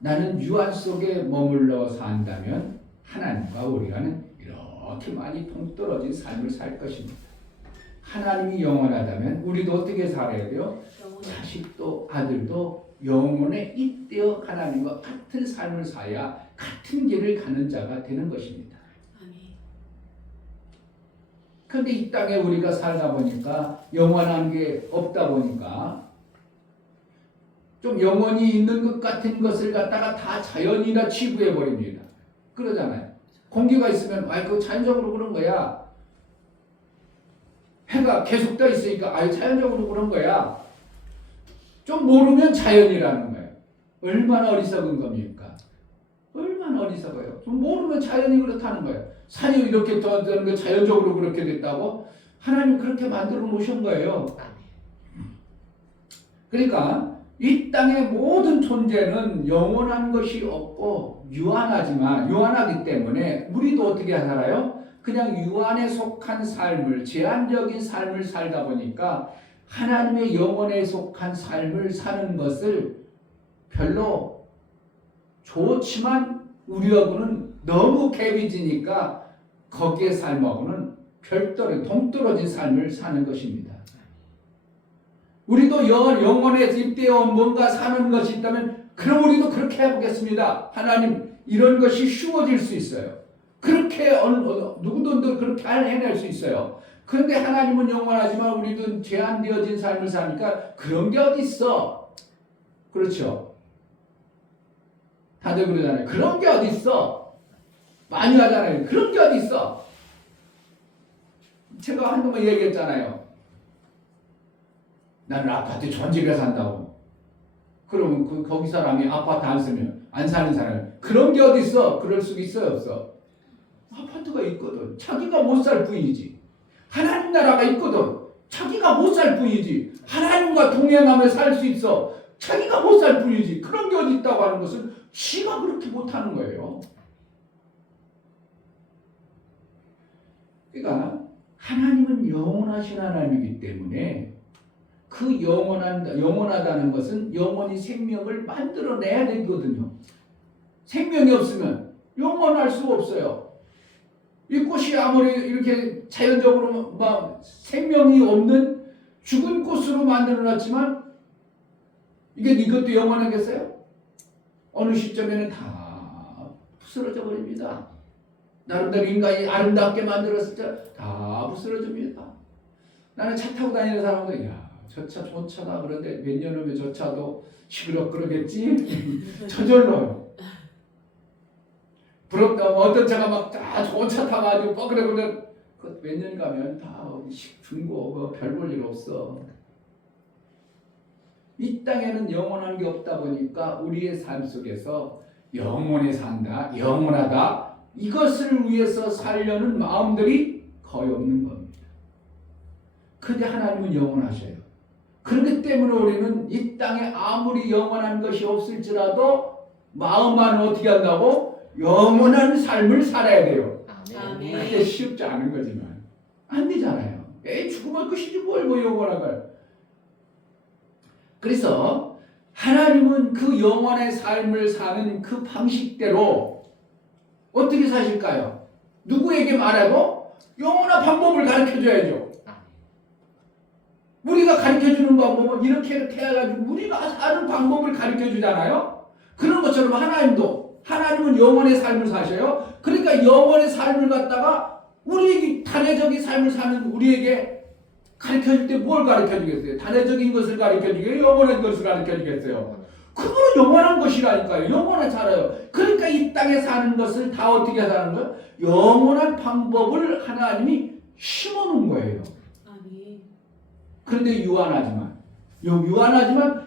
나는 유한 속에 머물러 산다면 하나님과 우리가는 이렇게 많이 동떨어진 삶을 살 것입니다. 하나님이 영원하다면 우리도 어떻게 살아야 돼요? 자식도 아들도 영원에 잇대어 하나님과 같은 삶을 살아야 같은 길을 가는 자가 되는 것입니다. 그런데 이 땅에 우리가 살다 보니까 영원한 게 없다 보니까 좀 영원히 있는 것 같은 것을 갖다가 다 자연이나 치부해 버립니다. 그러잖아요. 공기가 있으면 그거 자연적으로 그런 거야. 해가 계속 떠 있으니까 자연적으로 그런 거야. 좀 모르면 자연이라는 거예요. 얼마나 어리석은 겁니까? 얼마나 어리석어요. 좀 모르면 자연이 그렇다는 거예요. 산이 이렇게 떠는 거 자연적으로 그렇게 됐다고? 하나님 그렇게 만들어 놓으신 거예요. 그러니까 이 땅의 모든 존재는 영원한 것이 없고 유한하기 때문에 우리도 어떻게 살아요? 그냥 유한에 속한 삶을, 제한적인 삶을 살다 보니까 하나님의 영혼에 속한 삶을 사는 것을 별로 좋지만 우리하고는 너무 갭이 지니까 거기에 삶하고는 별도로 동떨어진 삶을 사는 것입니다. 우리도 영혼에 입되어 뭔가 사는 것이 있다면 그럼 우리도 그렇게 해보겠습니다. 하나님 이런 것이 쉬워질 수 있어요. 그렇게 누구든지 그렇게 해낼 수 있어요. 그런데 하나님은 영원하지만 우리도 제한되어진 삶을 사니까 그런 게 어디 있어? 그렇죠? 다들 그러잖아요. 그런 게 어디 있어? 많이 하잖아요. 그런 게 어디 있어? 제가 한동안 얘기했잖아요. 나는 아파트 전집에 산다고. 그러면 거기 사람이 아파트 안 사는 사람 그런 게 어디 있어? 그럴 수 있어요, 없어? 아파트가 있거든. 자기가 못 살 뿐이지. 하나님 나라가 있거든. 자기가 못 살 뿐이지. 하나님과 동행하며 살 수 있어. 자기가 못 살 뿐이지. 그런 게 어디 있다고 하는 것은 지가 그렇게 못하는 거예요. 그러니까 하나님은 영원하신 하나님이기 때문에 그 영원하다는 것은 영원히 생명을 만들어내야 되거든요. 생명이 없으면 영원할 수 없어요. 이 꽃이 아무리 이렇게 자연적으로 막 생명이 없는 죽은 꽃으로 만들어놨지만 이것도 영원하겠어요? 어느 시점에는 다 부스러져 버립니다. 나름대로 인간이 아름답게 만들었을 때 다 부스러집니다. 나는 차 타고 다니는 사람들 저 차 좋은 차다. 그런데 몇 년 후면 저 차도 시끄럽겠지? 저절로요. 부럽다. 어떤 차가 막 다 좋은 차 타가지고 뻐그레 그 몇 년 가면 다 중고 별 볼 일 없어. 이 땅에는 영원한 게 없다 보니까 우리의 삶 속에서 영원히 산다, 영원하다 이것을 위해서 살려는 마음들이 거의 없는 겁니다. 그런데 하나님은 영원하셔요. 그렇기 때문에 우리는 이 땅에 아무리 영원한 것이 없을지라도 마음만 어떻게 한다고? 영원한 삶을 살아야 돼요. 아멘. 그게 쉽지 않은 거지만 안 되잖아요. 죽으면 끝이지 뭘 영원하걸. 그래서 하나님은 그 영원의 삶을 사는 그 방식대로 어떻게 사실까요? 누구에게 말해도 영원한 방법을 가르쳐줘야죠. 우리가 가르쳐주는 방법은 이렇게 해가지고 우리가 사는 방법을 가르쳐주잖아요. 그런 것처럼 하나님은 영원의 삶을 사셔요. 그러니까 영원의 삶을 갖다가 우리 단회적인 삶을 사는 우리에게 가르쳐줄 때 뭘 가르쳐주겠어요? 단회적인 것을 가르쳐주겠어요? 영원한 것을 가르쳐주겠어요? 그거는 영원한 것이라니까요. 영원한 살아요. 그러니까 이 땅에 사는 것을 다 어떻게 사는 거예요? 영원한 방법을 하나님이 심어놓은 거예요. 아멘. 그런데 유한하지만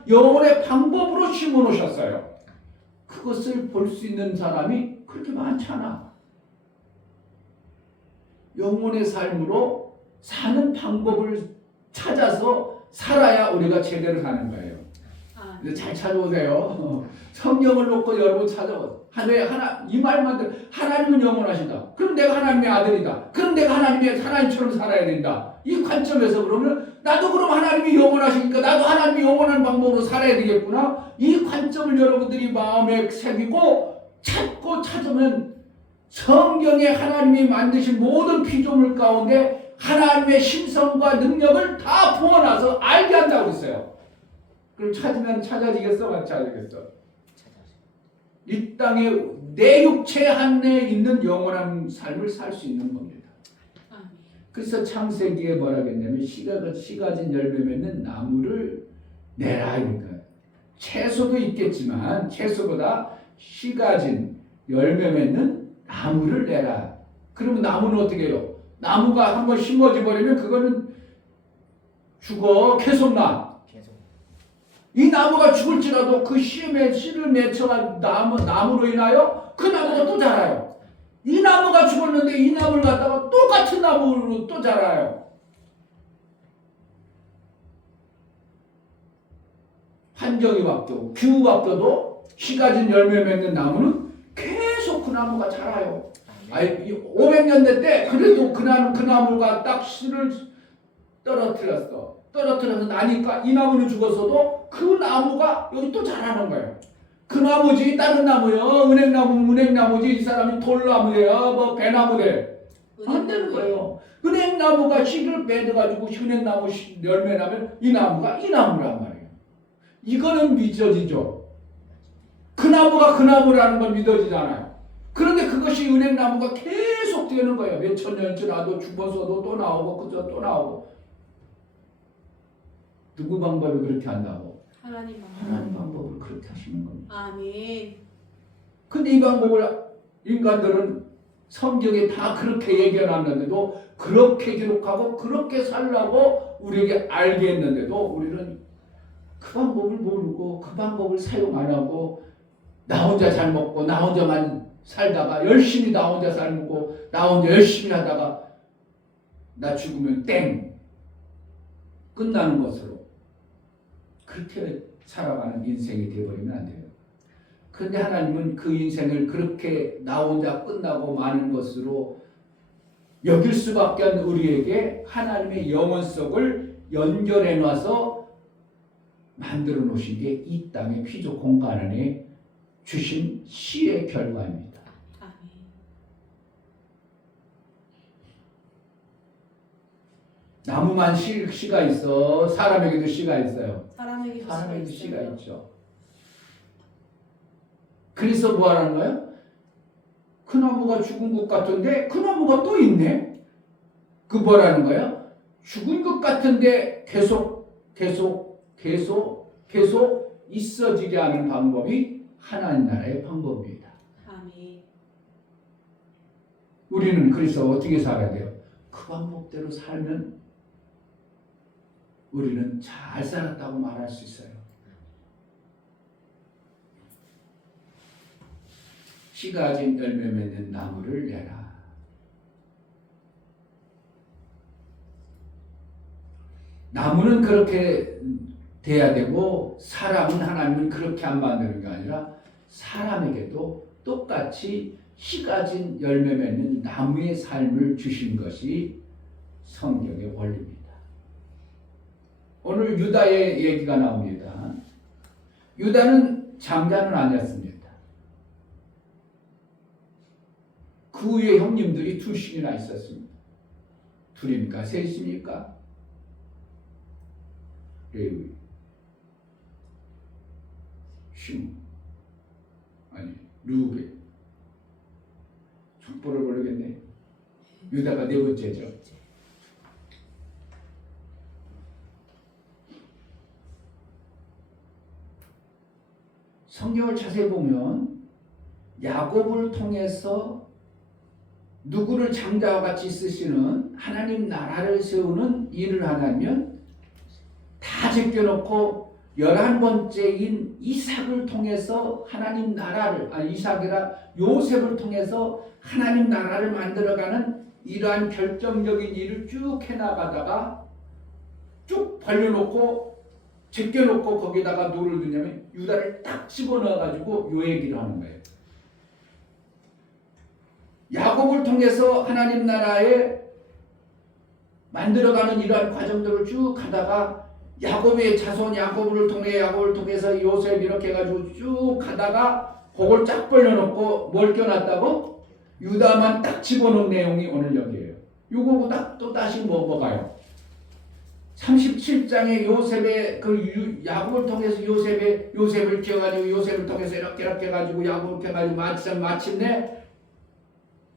영원의 방법으로 심어놓으셨어요. 그것을 볼 수 있는 사람이 그렇게 많지 않아. 영혼의 삶으로 사는 방법을 찾아서 살아야 우리가 제대로 사는 거예요. 이제 잘 찾아오세요. 성경을 놓고 여러분 찾아보세요. 이 말만 들어. 하나님은 영원하시다. 그럼 내가 하나님의 아들이다. 그럼 내가 하나님처럼 살아야 된다. 이 관점에서 그러면 나도 그럼 하나님이 영원하시니까 나도 하나님이 영원한 방법으로 살아야 되겠구나. 이 관점을 여러분들이 마음에 새기고 찾으면 성경에 하나님이 만드신 모든 피조물 가운데 하나님의 심성과 능력을 다 부어놔서 알게 한다고 했어요. 그럼 찾으면 찾아지겠어? 안 찾아지겠어? 이 땅에 내 육체 안에 있는 영원한 삶을 살 수 있는 겁니다. 그래서 창세기에 뭐라 했냐면 씨가 가진 열매 맺는 나무를 내라 이니까 채소도 있겠지만 채소보다 씨 가진 열매 맺는 나무를 내라. 그러면 나무는 어떻게 해요? 나무가 한번 심어져 버리면 그거는 죽어. 계속 나. 이 나무가 죽을지라도 그 씨를 맺혀간 나무로 인하여 그 나무가 또 자라요. 이 나무가 죽었는데 이 나무를 갖다가 똑같은 나무로 또 자라요. 환경이 바뀌고 기후 바뀌어도 씨 가진 열매 맺는 나무는 계속 그 나무가 자라요. 500년대 때 그래도 그 나무가 딱 씨를 떨어뜨려서 나니까 이 나무는 죽었어도 그 나무가 여기 또 자라는 거예요. 그 나무지 다른 나무요. 은행나무지 이 사람이 돌나무예요. 배나무래. 안 되는 거예요. 은행나무가 씨를 맺어가지고 은행나무 열매 나면 이 나무가 이 나무란 말이에요. 이거는 믿어지죠. 그 나무가 그 나무라는 건 믿어지잖아요. 그런데 그것이 은행나무가 계속 되는 거예요. 몇천 년 지나도 죽어서도 또 나오고 그저 또 나오고. 누구 방법이 그렇게 한다고? 하나님 하나님 방법을 그렇게 하시는 겁니다. 아멘. 근데 이 방법을 인간들은 성경에 다 그렇게 얘기해놨는데도 그렇게 기록하고 그렇게 살라고 우리에게 알게 했는데도 우리는 그 방법을 모르고 그 방법을 사용 안 하고 나 혼자 잘 먹고 나 혼자만 살다가 열심히 나 혼자 살고 나 혼자 열심히 하다가 나 죽으면 땡 끝나는 것으로 그렇게 살아가는 인생이 되어버리면 안 돼요. 그런데 하나님은 그 인생을 그렇게 나 혼자 끝나고 마는 것으로 여길 수밖에 없는 우리에게 하나님의 영혼속을 연결해 놔서 만들어 놓으신 게 이 땅의 피조 공간 안에 주신 시의 결과입니다. 아멘. 나무만 시가 있어. 사람에게도 시가 있어요. 사람에게도 시가 있죠. 그래서 뭐 하는 거예요? 그 나무가 죽은 것 같은데 그 나무가 또 있네. 그 뭐라는 거예요? 죽은 것 같은데 계속 있어지게 하는 방법이 하나님 나라의 방법입니다. 아멘. 우리는 그래서 어떻게 살아야 돼요? 그 방법대로 살면 우리는 잘 살았다고 말할 수 있어요. 씨가 진 열매 맺는 나무를 내라. 나무는 그렇게 돼야 되고 사람은 하나님은 그렇게 안 만드는 게 아니라 사람에게도 똑같이 씨가 진 열매 맺는 나무의 삶을 주신 것이 성경의 원리입니다. 오늘 유다의 얘기가 나옵니다. 유다는 장자는 아니었습니다. 그 위에 형님들이 둘씩이나 있었습니다. 둘입니까? 셋입니까? 레위, 시므, 아니 루벤. 족보를 모르겠네. 유다가 네 번째죠. 성경을 자세히 보면 야곱을 통해서 누구를 장자와 같이 쓰시는 하나님 나라를 세우는 일을 하냐면 다 제껴놓고 11번째인 이삭을 통해서 하나님 나라를 이삭이라 요셉을 통해서 하나님 나라를 만들어가는 이러한 결정적인 일을 쭉 해나가다가 쭉 벌려놓고 제껴놓고 거기다가 누를 두냐면 유다를 딱 집어넣어가지고 요 얘기를 하는 거예요. 야곱을 통해서 하나님 나라에 만들어가는 이러한 과정들을 쭉 가다가 야곱의 자손 야곱을 통해서 요셉 이렇게 해가지고 쭉 가다가 그걸 쫙 벌려놓고 뭘 껴놨다고? 유다만 딱 집어넣은 내용이 오늘 여기에요. 요거 또 다시 뭐가요? 37장에 요셉의 야곱을 통해서 요셉을 키워가지고 요셉을 통해서 이렇게 해가지고 야곱을 키워가지고 마침내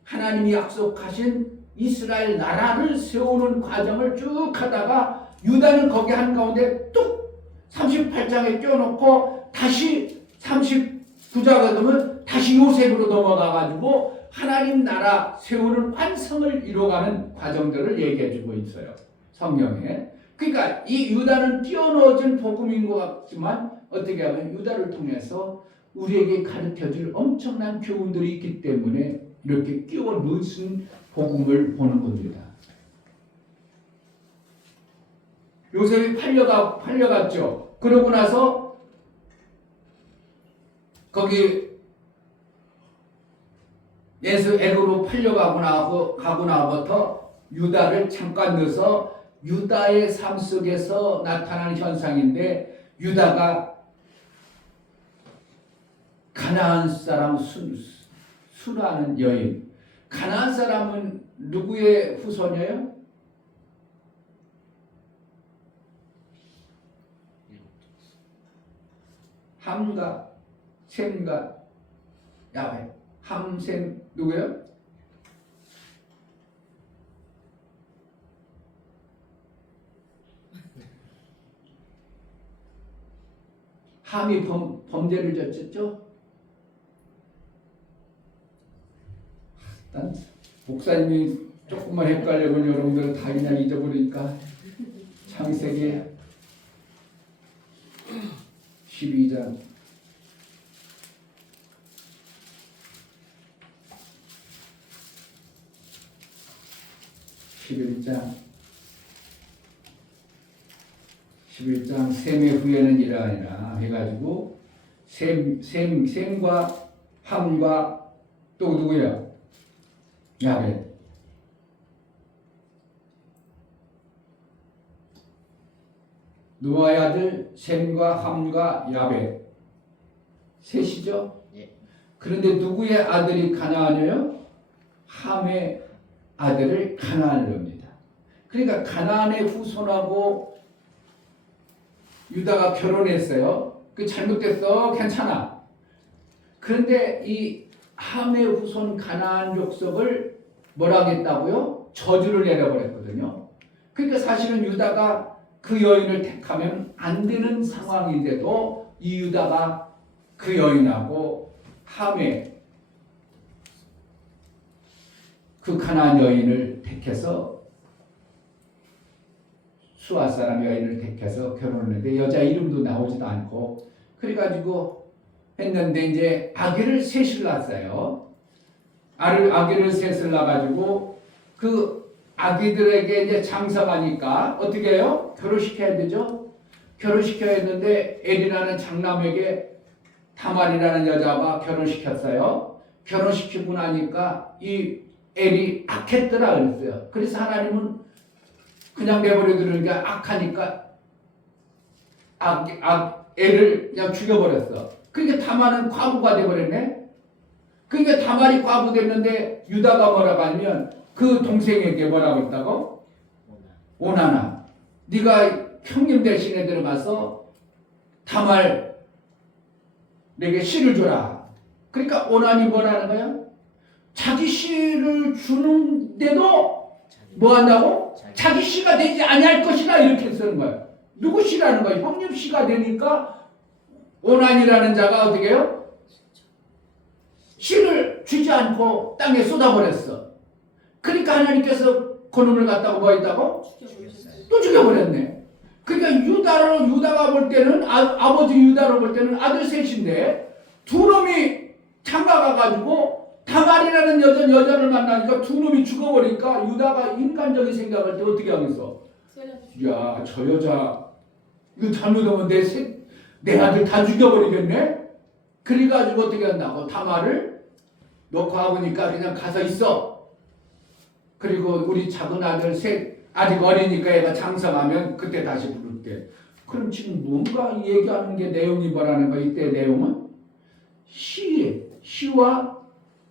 하나님이 약속하신 이스라엘 나라를 세우는 과정을 쭉 하다가 유다는 거기 한가운데 뚝 38장에 껴놓고 다시 39장에 되면 다시 요셉으로 넘어가가지고 하나님 나라 세우는 완성을 이뤄가는 과정들을 얘기해주고 있어요. 성경에. 그러니까 이 유다는 띄어넣어진 복음인 것 같지만 어떻게 하면 유다를 통해서 우리에게 가르쳐줄 엄청난 교훈들이 있기 때문에 이렇게 끼워 넣은 복음을 보는 겁니다. 요셉이 팔려갔죠. 그러고 나서 거기 애굽으로 가고 나부터 유다를 잠깐 넣어서 유다의 삶 속에서 나타나는 현상인데 유다가 가나안 사람 수라는 여인. 가나안 사람은 누구의 후손이에요? 함과 셈과 야베. 함, 셈 누구요? 함이 범죄를 저질렀죠? 난 목사님이 조금만 헷갈려본 여러분들은 다 그냥 잊어버리니까 창세기 12장 11장 셈의 후에는 이러하니라 해가지고 셈과 함과 또 누구야? 야벳. 노아의 아들 셈과 함과 야벳 셋이죠? 예. 그런데 누구의 아들이 가나안이에요? 함의 아들을 가나안을 옵니다. 그러니까 가나안의 후손하고 유다가 결혼했어요. 그 잘못됐어. 괜찮아. 그런데 이 함의 후손 가나안 족속을 뭐라 하겠다고요? 저주를 내려버렸거든요. 그러니까 사실은 유다가 그 여인을 택하면 안 되는 상황인데도 이 유다가 그 여인하고 함의 그 가나안 여인을 택해서 수아 사람 여인을 택해서 결혼했는데 여자 이름도 나오지도 않고 그래가지고 했는데 이제 아기를 셋을 낳았어요. 아기를 셋을 낳아가지고 그 아기들에게 이제 장성하니까 어떻게 해요? 결혼시켜야 되죠. 결혼시켜야 했는데 엘이라는 장남에게 다말이라는 여자와 결혼시켰어요. 결혼시키고 나니까 이 엘이 악했더라 그랬어요. 그래서 하나님은 그냥 내버려 두는 게 악하니까 애를 그냥 죽여버렸어. 그러니까 다말은 과부가 돼버렸네. 그러니까 다말이 과부 됐는데 유다가 뭐라고 하냐면 그 동생에게 뭐라고 했다고? 오나나. 네가 형님 대신에 들어가서 다말 내게 씨를 줘라. 그러니까 오난이 뭐라는 거야? 자기 씨를 주는데도 뭐 한다고? 자기 씨가 되지 아니할 것이라 이렇게 쓰는 거예요. 누구 씨라는 거예요? 형님 씨가 되니까 오난이라는 자가 어떻게 해요? 씨를 주지 않고 땅에 쏟아버렸어. 그러니까 하나님께서 그놈을 갖다가 뭐 했다고? 또 죽여버렸네. 그러니까 유다가 볼 때는 아버지 유다로 볼 때는 아들 셋인데 두 놈이 장가가가지고 다말이라는 여자를 만나니까 두 놈이 죽어버리니까 유다가 인간적인 생각할 때 어떻게 하겠어? 야, 저 여자 이거 잘못하면 내 아들 다 죽여버리겠네? 그래가지고 어떻게 한다고? 다말을 놓고 하보니까 그냥 가서 있어. 그리고 우리 작은 아들 셋 아직 어리니까 얘가 장성하면 그때 다시 부를게. 그럼 지금 뭔가 얘기하는 게 내용이 뭐라는 거야? 이때 내용은 시와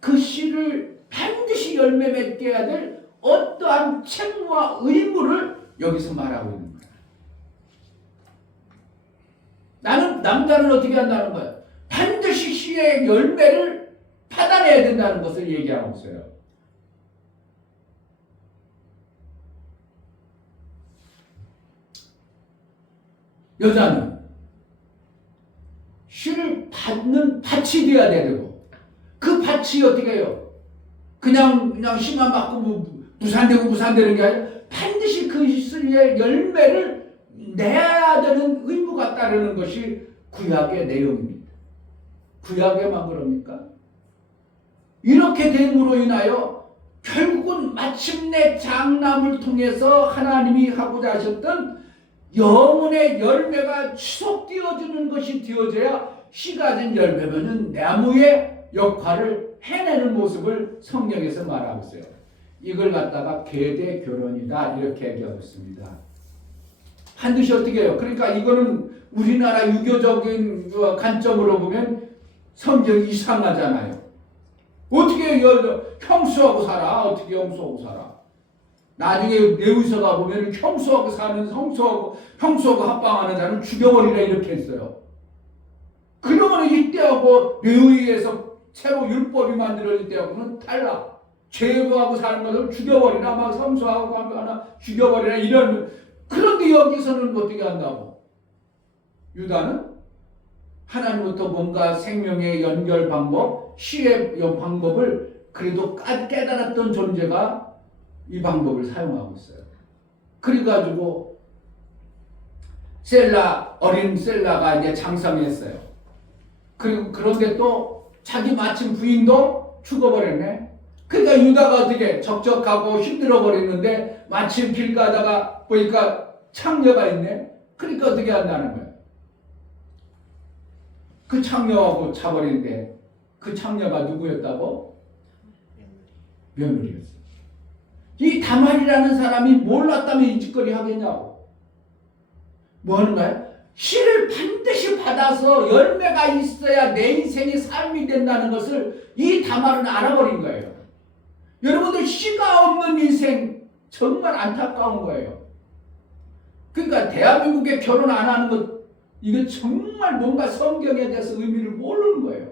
그 씨를 반드시 열매 맺게 해야 될 어떠한 책무와 의무를 여기서 말하고 있는 거야. 남자는 어떻게 한다는 거야? 반드시 씨의 열매를 받아내야 된다는 것을 얘기하고 있어요. 여자는 씨를 받는 밭이 돼야 되고 그 밭이 어떻게 해요? 그냥 씨만 받고 무산되는 게 아니라 반드시 그 씨의 열매를 내야 되는 의무가 따르는 것이 구약의 내용입니다. 구약에만 그럽니까? 이렇게 됨으로 인하여 결국은 마침내 장남을 통해서 하나님이 하고자 하셨던 영혼의 열매가 지속되어지는 것이 되어져야 씨가 된 열매면은 나무의 역할을 해내는 모습을 성경에서 말하고 있어요. 이걸 갖다가 계대 결혼이다 이렇게 얘기하고 있습니다. 반드시 어떻게 해요? 그러니까 이거는 우리나라 유교적인 관점으로 보면 성경이 이상하잖아요. 어떻게 형수하고 살아? 어떻게 형수하고 살아? 나중에 레위서가 보면 형수하고 사는 형수하고 합방하는 자는 죽여버리라 이렇게 했어요. 그러면 이때하고 뇌의에서 새로 율법이 만들어질 때하고는 달라. 죄하고 사는 것을 죽여버리나 막 성수하고 하나 죽여버리나 이런. 그런데 여기서는 어떻게 한다고? 유다는 하나님부터 뭔가 생명의 연결 방법, 시의 방법을 그래도 깨달았던 존재가 이 방법을 사용하고 있어요. 그래가지고 어린 셀라가 이제 장성했어요. 그리고 그런데 또 자기 마침 부인도 죽어버렸네. 그러니까 유다가 어떻게 적적하고 힘들어 버렸는데 마침 길 가다가 보니까 창녀가 있네. 그러니까 어떻게 한다는 거야. 그 창녀하고 자버린데 그 창녀가 누구였다고? 며느리였어. 이 다말이라는 사람이 몰랐다면 이 짓거리 하겠냐고. 뭐 하는 거야? 씨를 반드시 받아서 열매가 있어야 내 인생이 삶이 된다는 것을 이 다말은 알아버린 거예요. 여러분들 씨가 없는 인생 정말 안타까운 거예요. 그러니까 대한민국에 결혼 안 하는 것 이거 정말 뭔가 성경에 대해서 의미를 모르는 거예요.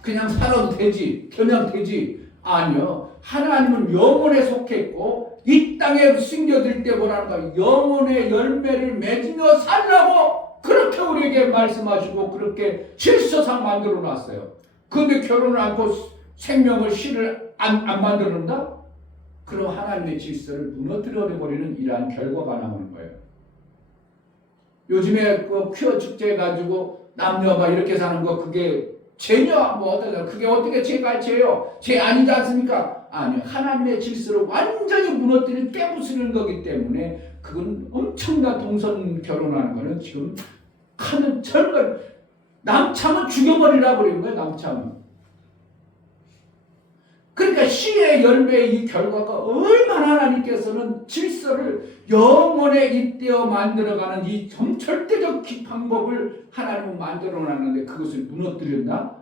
그냥 살아도 되지, 그냥 되지. 아니요. 하나님은 영혼에 속했고 이 땅에 숨겨질 때 뭐라는 거예요? 영혼의 열매를 맺으며 살라고 그렇게 우리에게 말씀하시고 그렇게 질서상 만들어 놨어요. 그런데 결혼을 않고 생명을 씨를 안 만들어낸다? 그럼 하나님의 질서를 무너뜨려 버리는 이러한 결과가 나오는 거예요. 요즘에 그 퀴어 축제 가지고 남녀가 이렇게 사는 거 그게 죄냐? 뭐 어떠냐? 그게 어떻게 죄가 죄요? 죄 아니지 않습니까? 아니요. 하나님의 질서를 완전히 무너뜨리는 깨부수는 거기 때문에 그건 엄청난 동성 결혼하는 거는 지금 하는 절반 남참은 죽여버리라 버리는 거예요. 남참은. 그러니까 씨의 열매의 이 결과가 얼마나 하나님께서는 질서를 영혼에 잇대어 만들어가는 이 절대적 방법을 하나님은 만들어놨는데 그것을 무너뜨렸나?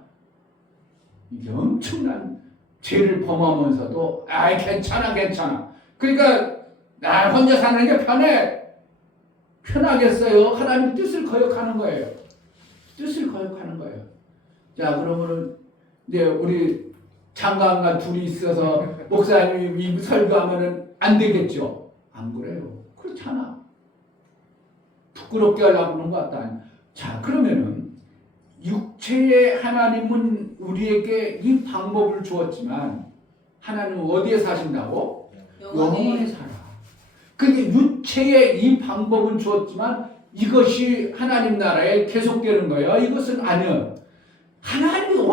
이게 엄청난 죄를 범하면서도 괜찮아. 그러니까 나 혼자 사는 게 편하겠어요. 하나님 뜻을 거역하는 거예요. 뜻을 거역하는 거예요. 자, 그러면은 이제 우리 장관과 둘이 있어서 목사님이 설교하면은 안 되겠죠? 안 그래요. 그렇잖아. 부끄럽게 하려고 그런 것 같다. 자, 그러면은 육체의 하나님은 우리에게 이 방법을 주었지만 하나님은 어디에 사신다고? 영혼에 살아. 그게 육체의 이 방법은 주었지만 이것이 하나님 나라에 계속되는 거예요. 이것은 아니요. 하나님은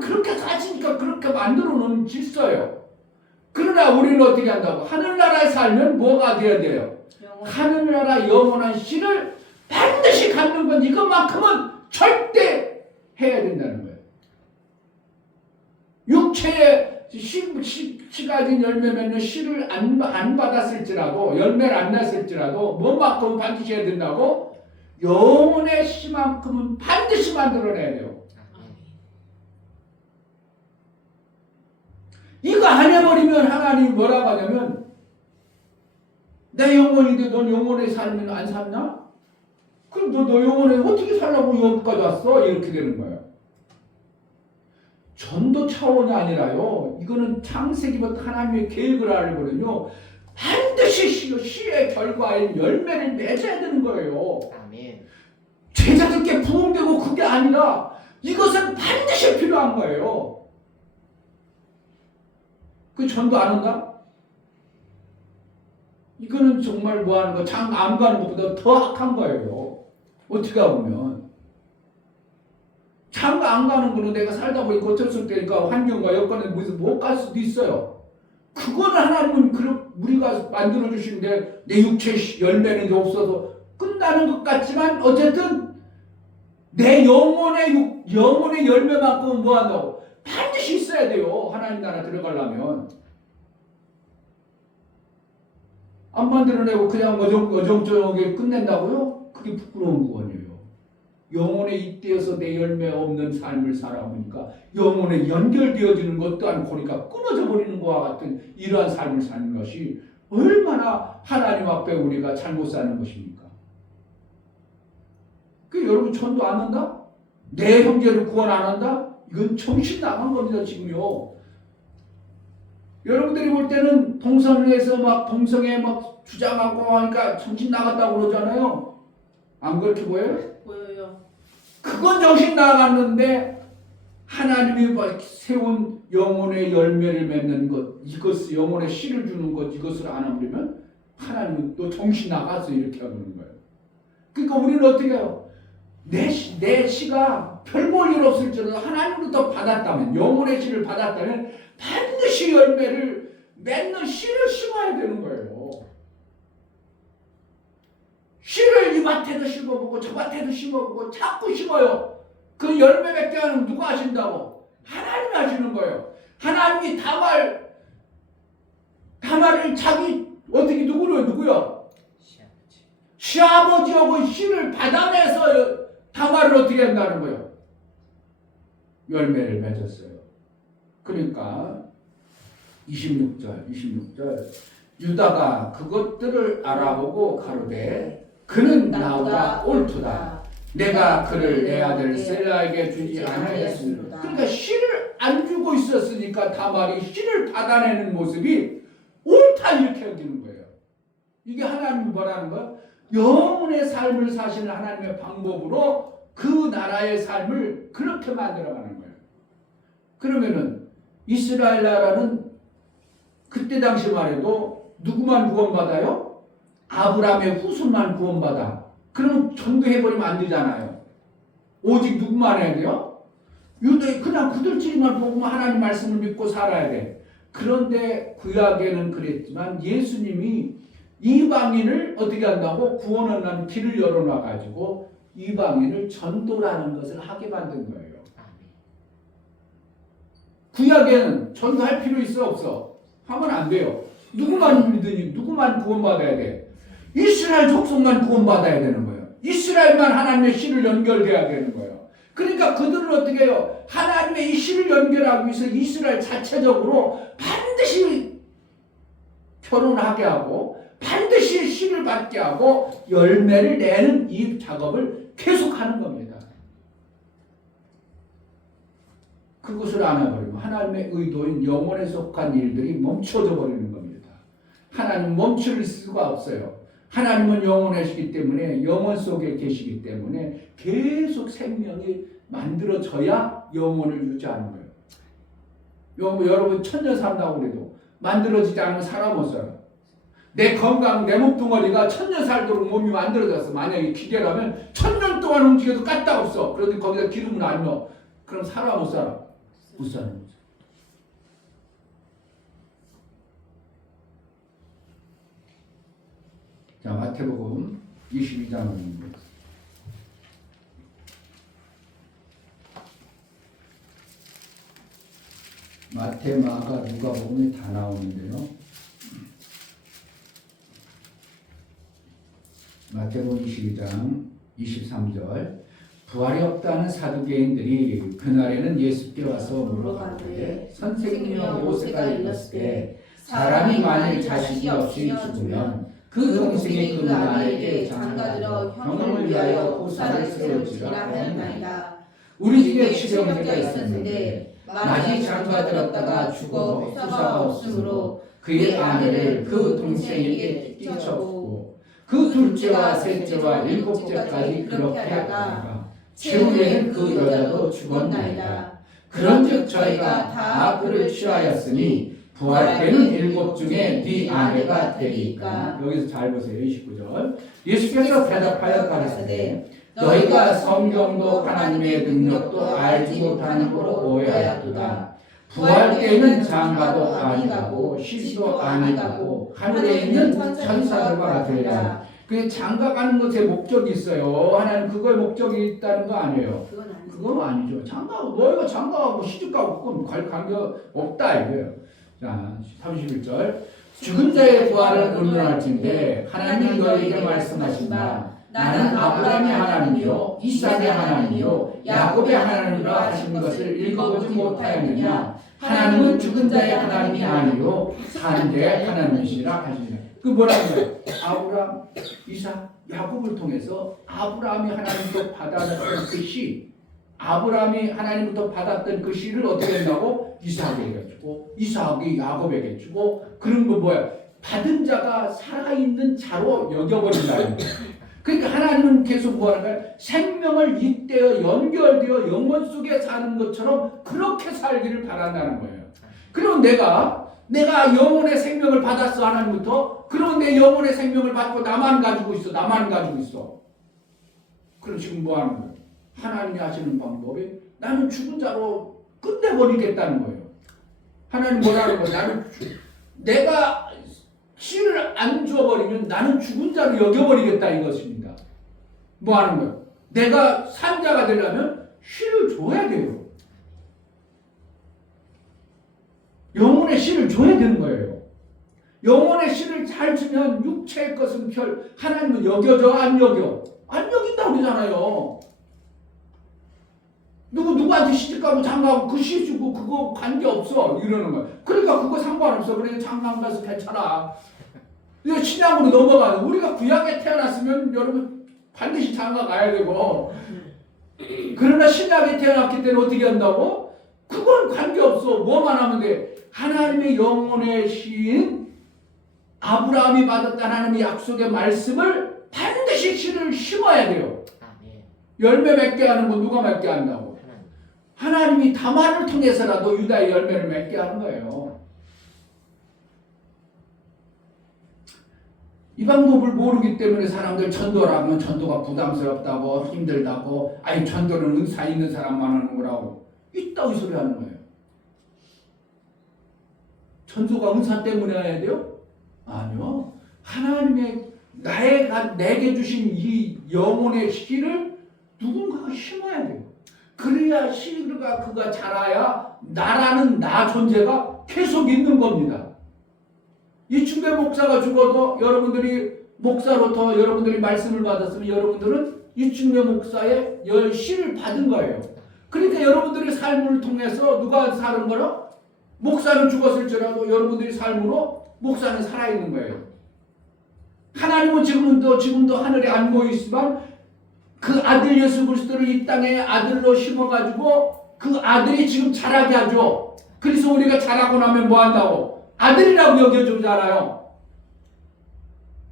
그렇게 사시니까 그렇게 만들어 놓은 질서예요. 그러나 우리는 어떻게 한다고? 하늘나라에 살면 뭐가 되어야 돼요? 하늘나라 영원한 씨를 반드시 갖는 건 이것만큼은 절대 해야 된다는 거예요. 육체의 씨가 진 열매 맺는 씨를 안 받았을지라도 열매를 안 났을지라도 뭐만큼은 반드시 해야 된다고? 영혼의 씨만큼은 반드시 만들어내야 돼요. 이거 안 해버리면 하나님이 뭐라고 하냐면 내 영혼인데 넌 영혼에 살면 안 살냐? 그럼 너 영혼에 어떻게 살라고 여기까지 왔어? 이렇게 되는 거예요. 전도 차원이 아니라요. 이거는 창세기부터 하나님의 계획을 알거든요. 반드시 씨의 결과인 열매를 맺어야 되는 거예요. 아멘. 제자들께 부흥되고 그게 아니라 이것은 반드시 필요한 거예요. 그 전도 안 한다? 이거는 정말 뭐 하는 거, 장 안 가는 것보다 더 악한 거예요. 어떻게 보면. 장가 안 가는 거는 내가 살다 보니 어쩔 수 없으니까 환경과 여건에 못 갈 수도 있어요. 그거는 하나님은 우리가 만들어주시는데 내 육체 열매는 없어서 끝나는 것 같지만 어쨌든 내 영혼의 열매만큼은 뭐 한다고? 반드시 있어야 돼요. 하나님 나라 들어가려면. 안 만들어내고 그냥 어정쩡하게 끝낸다고요? 그게 부끄러운 구원이에요. 영혼에 잇대어서 내 열매 없는 삶을 살아보니까 영혼에 연결되어지는 것도 않고니까 끊어져 버리는 것과 같은 이러한 삶을 사는 것이 얼마나 하나님 앞에 우리가 잘못 사는 것입니까? 그 여러분 전도 안 한다? 내 형제를 구원 안 한다? 이건 정신 나간 겁니다 지금요. 여러분들이 볼 때는 동성애에서 막 동성애 막 주장하고 하니까 정신 나갔다고 그러잖아요. 안 그렇게 보여요? 보여요. 그건 정신 나갔는데 하나님이 세운 영혼의 열매를 맺는 것, 이것을 영혼의 씨를 주는 것, 이것을 안 하면 하나님은 또 정신 나가서 이렇게 하는 거예요. 그러니까 우리는 어떻게 해요? 내 씨가 별 볼 일 없을지라도 하나님으로부터 받았다면, 영혼의 씨를 받았다면 반드시 열매를 맺는 씨를 심어야 되는 거예요. 씨를 이 밭에도 심어보고 저 밭에도 심어보고 자꾸 심어요. 그 열매 맺게 하는 누가 하신다고? 하나님이 하시는 거예요. 하나님이 다말을 자기 어떻게 누구요? 시아버지하고 씨를 받아내서 다말을 어떻게 한다는 거예요? 열매를 맺었어요. 그러니까 26절 유다가 그것들을 알아보고 가로되 그는 나보다 옳도다. 내가 그를 내 아들 셀라에게 주지 아니하였으므로. 그러니까 씨를 안 주고 있었으니까 다말이 씨를 받아내는 모습이 옳다 이렇게 여기는 거예요. 이게 하나님이 뭐라는 거야? 영혼의 삶을 사시는 하나님의 방법으로 그 나라의 삶을 그렇게 만들어가는 거예요. 그러면은 이스라엘 나라는 그때 당시 말해도 누구만 구원받아요? 아브라함의 후손만 구원받아. 그러면 전도해버리면 안 되잖아요. 오직 누구만 해야 돼요? 그냥 그들끼리만 보고 하나님 말씀을 믿고 살아야 돼. 그런데 구약에는 그랬지만 예수님이 이방인을 어떻게 한다고? 구원하는 길을 열어놔가지고 이방인을 전도라는 것을 하게 만든 거예요. 구약에는 전도할 필요 있어 없어? 하면 안 돼요. 누구만 믿으니 누구만 구원받아야 돼? 이스라엘 족속만 구원받아야 되는 거예요. 이스라엘만 하나님의 씨를 연결돼야 되는 거예요. 그러니까 그들은 어떻게 해요? 하나님의 이 씨를 연결하기 위해서 이스라엘 자체적으로 반드시 결혼하게 하고 반드시 씨를 받게 하고 열매를 내는 이 작업을 계속하는 겁니다. 그것을 안 해버리면 하나님의 의도인 영혼에 속한 일들이 멈춰져 버리는 겁니다. 하나님은 멈출 수가 없어요. 하나님은 영원하시기 때문에 영원 속에 계시기 때문에 계속 생명이 만들어져야 영혼을 유지하는 거예요. 여러분 천년 산다고 그래도 만들어지지 않으면 살아 못 살아. 내 건강, 내 목둥어리가 천년 살도록 몸이 만들어졌어. 만약에 기계라면 천년 동안 움직여도 까딱없어. 그런데 거기다 기름을 안 넣어. 그럼 살아 못 살아? 못 사는 거죠. 자, 마태복음 22장입니다. 마태, 마가, 누가복음이 다 나오는데요. 마태복음 22장 23절 부활이 없다는 사두개인들이 그날에는 예수께 와서 물어가되 선생님이여 모세가 일렀을 때 사람이 만일 자식이 없이 죽으면 그 동생이 그 아내에게 장가들어 형을 위하여 후사를 세울지라 하였나이다. 우리 집에 칠형제가 있었는데 마지 장가들었다가 죽어 후사가 없으므로 그의 아내를 그 동생에게 끼쳐주고 그 둘째와 셋째와 일곱째까지 그렇게 하다가 최후에는 그 여자도 죽었나이다. 그런즉 저희가 다 그를 취하였으니 부활 때는 일곱 중에 네 아내가 되리이까. 여기서 잘 보세요. 29절 예수께서 대답하여 가라사대 너희가 성경도 하나님의 능력도 알지 못하는 거로 오해하였도다. 부활 때는 장가도 아니가고 시도 아니가고 하늘에 있는 천사들과 되리라. 그 장가 가는 것에 목적이 있어요. 하나님 그거에 목적이 있다는 거 아니에요. 그건 아니죠. 장가하고 너희가 장가하고 시집가고 그건 갈 관계 없다 이거예요. 자, 31절 죽은 자의 부활을 의논할진대 하나님이 너희에게 말씀하신다. 나는 아브라함의 하나님이요 이삭의 하나님이요 야곱의 하나님이라 하신 것을 읽어보지 못하였느냐. 하나님은 죽은 자의 하나님이 아니요 사는 자의 하나님이시라 하시니라. 그 뭐라는 거예요? 아브라함, 이삭, 야곱을 통해서 아브라함이 하나님부터 받았던 그 씨, 아브라함이 하나님부터 받았던 그 씨를 어떻게 한다고? 이삭에게 주고, 이삭이 야곱에게 주고, 그런 거 뭐야? 받은 자가 살아있는 자로 여겨버린다는 거예요. 그러니까 하나님은 계속 뭐하는 거예요? 생명을 잇대어 연결되어 영원 속에 사는 것처럼 그렇게 살기를 바란다는 거예요. 그리고 내가 영혼의 생명을 받았어, 하나님부터. 그러면 내 영혼의 생명을 받고 나만 가지고 있어. 그럼 지금 뭐 하는 거예요? 하나님이 하시는 방법이 나는 죽은 자로 끝내버리겠다는 거예요. 하나님 뭐라는 거예요? 내가 씨를 안 줘버리면 나는 죽은 자로 여겨버리겠다 이것입니다. 뭐 하는 거예요? 내가 산자가 되려면 씨를 줘야 돼요. 영혼의 씨를 줘야 되는 거예요. 영혼의 씨를 잘 주면 육체의 것은 하나님은 여겨져 안 여겨? 안 여긴다고 그러잖아요. 누구한테 시집가고 장가가고 그 씨 주고 그거 관계없어 이러는 거야. 그러니까 그거 상관없어. 그래 장가 가서 괜찮아. 이거 신약으로 넘어가요. 우리가 구약에 태어났으면 여러분 반드시 장가 가야 되고, 그러나 신약에 태어났기 때문에 어떻게 한다고? 그건 관계없어. 뭐만 하면 돼? 하나님의 영혼의 씨인 아브라함이 받았던 하나님의 약속의 말씀을 반드시 씨를 심어야 돼요. 열매 맺게 하는 건 누가 맺게 한다고? 하나님이 다말을 통해서라도 유다의 열매를 맺게 하는 거예요. 이 방법을 모르기 때문에 사람들 전도라면 전도가 부담스럽다고 힘들다고, 아니 전도는 은사 있는 사람만 하는 거라고 이따위 소리 하는 거예요. 전도가 은사 때문에 해야 돼요? 아니요. 하나님의 내게 주신 이 영혼의 씨를 누군가가 심어야 돼요. 그래야 씨가 그가 자라야 나라는 나 존재가 계속 있는 겁니다. 이충배 목사가 죽어도 여러분들이 목사로부터 여러분들이 말씀을 받았으면 여러분들은 이충배 목사의 씨를 받은 거예요. 그러니까 여러분들의 삶을 통해서 누가 사는 거라? 목사는 죽었을지라도 여러분들의 삶으로 목사는 살아있는 거예요. 하나님은 지금도 하늘에 안 보이지만 그 아들 예수 그리스도를 이 땅에 아들로 심어가지고 그 아들이 지금 자라게 하죠. 그래서 우리가 자라고 나면 뭐 한다고? 아들이라고 여겨주잖아요.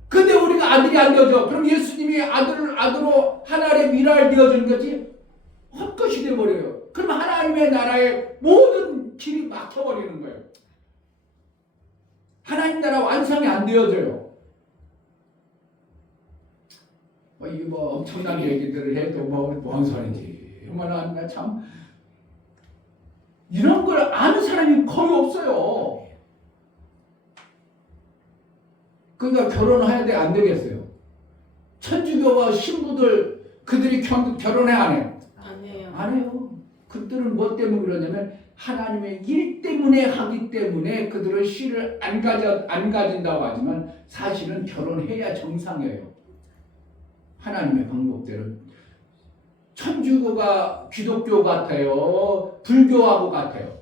근데 우리가 아들이 안 되어져. 그럼 예수님이 아들로 하나님의 미랄 되어주는 것이 헛것이 되어버려요. 그럼 하나님의 나라의 모든 길이 막혀버리는 거예요. 하나님 나라 완성이 안 되어져요. 이게 뭐 엄청난 얘기들을 해도 뭔 소리인지. 얼마나 참 이런 걸 아는 사람이 거의 없어요. 그러니까 결혼해야 돼, 안 되겠어요? 천주교와 신부들 그들이 결혼해 안 해요? 안 해요. 안 해요. 그들은 뭐 때문에 그러냐면 하나님의 일 때문에 하기 때문에 그들은 씨를 안 가진다고 하지만 사실은 결혼해야 정상이에요. 하나님의 방법대로. 천주교가 기독교 같아요? 불교하고 같아요?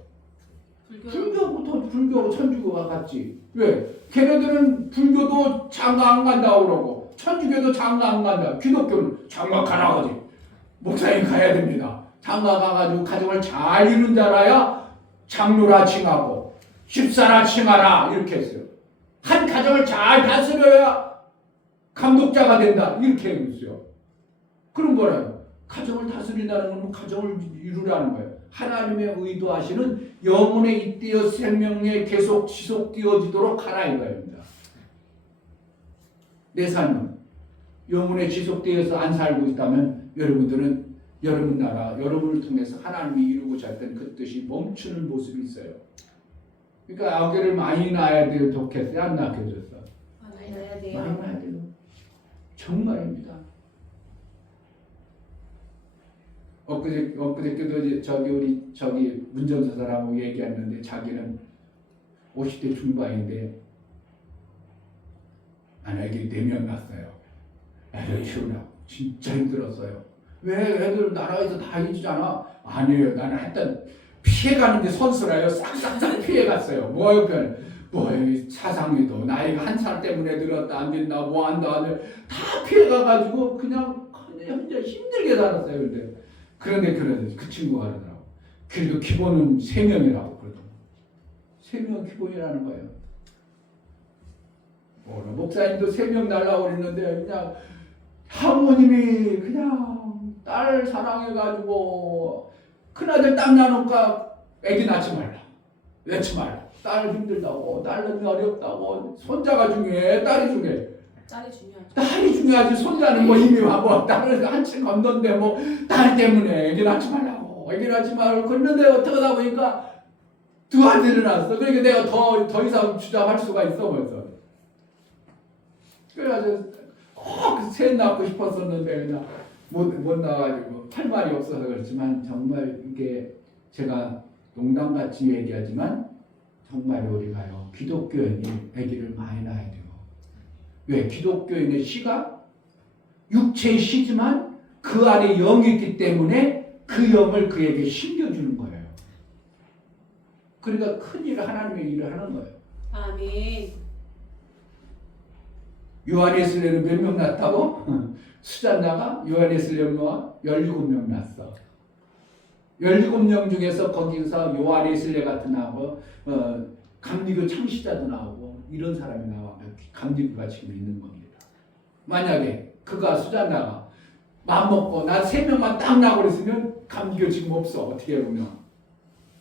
불교하고 천주교가 같지. 왜? 걔네들은 불교도 장가 안 간다고 그러고 천주교도 장가 안 간다. 기독교는 장가 가라 하지. 목사님 가야 됩니다. 장가 가가지고 가정을 잘 이룬 자라야 장로라 칭하고 집사라 칭하라 이렇게 했어요. 한 가정을 잘 다스려야 감독자가 된다 이렇게 했어요. 그럼 뭐라요? 가정을 다스린다는 건 가정을 이루라는 거예요. 하나님의 의도하시는 영혼에 잇대어 생명에 계속 지속되어지도록 하라 이거입니다. 내 삶은 영혼에 지속되어서 안 살고 있다면 여러분들은 여러분 나라, 여러분을 통해서 하나님이 이루고자 했던 그 뜻이 멈추는 모습이 있어요. 그러니까 아기를 많이 낳아야 돼요? 좋겠어요? 안 낳아줬어? 많이 낳아야 돼요. 많이 낳아야 돼요. 정말입니다. 엊그저께도 우리 문전사사라고 얘기했는데 자기는 50대 중반인데 아내에게 4명 낳았어요. 애들 키우느라고 진짜 힘들었어요. 왜 애들 나라에서 다 해주잖아. 아니에요. 나는 하여튼 피해가는 게 선수라요. 싹싹싹 피해갔어요. 뭐예요? 뭐 사상에도 나이가 한 살 때문에 늘었다 안 된다 뭐 한다 다 피해가가지고 그냥 혼자 힘들게 살았어요. 그런데 그 친구가 그러더라고. 그래도 기본은 3명이라고 그러더라고. 3명 기본이라는 거예요. 목사님도 3명 달라고 그랬는데 그냥 사모님이 그냥 딸 사랑해가지고 큰아들 땀 나니까 애기 낳지 말라. 낳지 말라. 딸 힘들다고, 딸은 어렵다고, 손자가 중요해, 딸이 중요해. 딸이 중요하죠. 딸이 중요하지, 손자는 뭐 이미 뭐 딸을 한층 건넌데 뭐 딸 때문에 애기 낳지 말라고, 애기 낳지 말고 그랬는데 어떡하다 보니까 2아들을 낳았어. 그러니까 내가 더 이상 주장할 수가 있어 벌써. 그래가지고 셋 낳고 싶었었는데 그냥 못 낳아가지고 할 말이 없어서 그렇지만 정말 이게 제가 농담같이 얘기하지만 정말 우리가요 기독교인이 아기를 많이 낳아야 돼요. 왜? 기독교인의 씨가 육체의 씨지만 그 안에 영이 있기 때문에 그 영을 그에게 심겨주는 거예요. 그러니까 큰 일을 하나님의 일을 하는 거예요. 아멘. 요한에슬레는 몇 명 낳았다고? 수잔나가 요한에슬레와 17명 낳았어. 17명 중에서 거기서 요한에슬레 같은 나오고 감리교 창시자도 나오고 이런 사람이 나와. 감리교가 지금 있는 겁니다. 만약에 그가 수잔나가 마음먹고 나 3명만 딱 나고 그랬으면 감리교 지금 없어. 어떻게 보면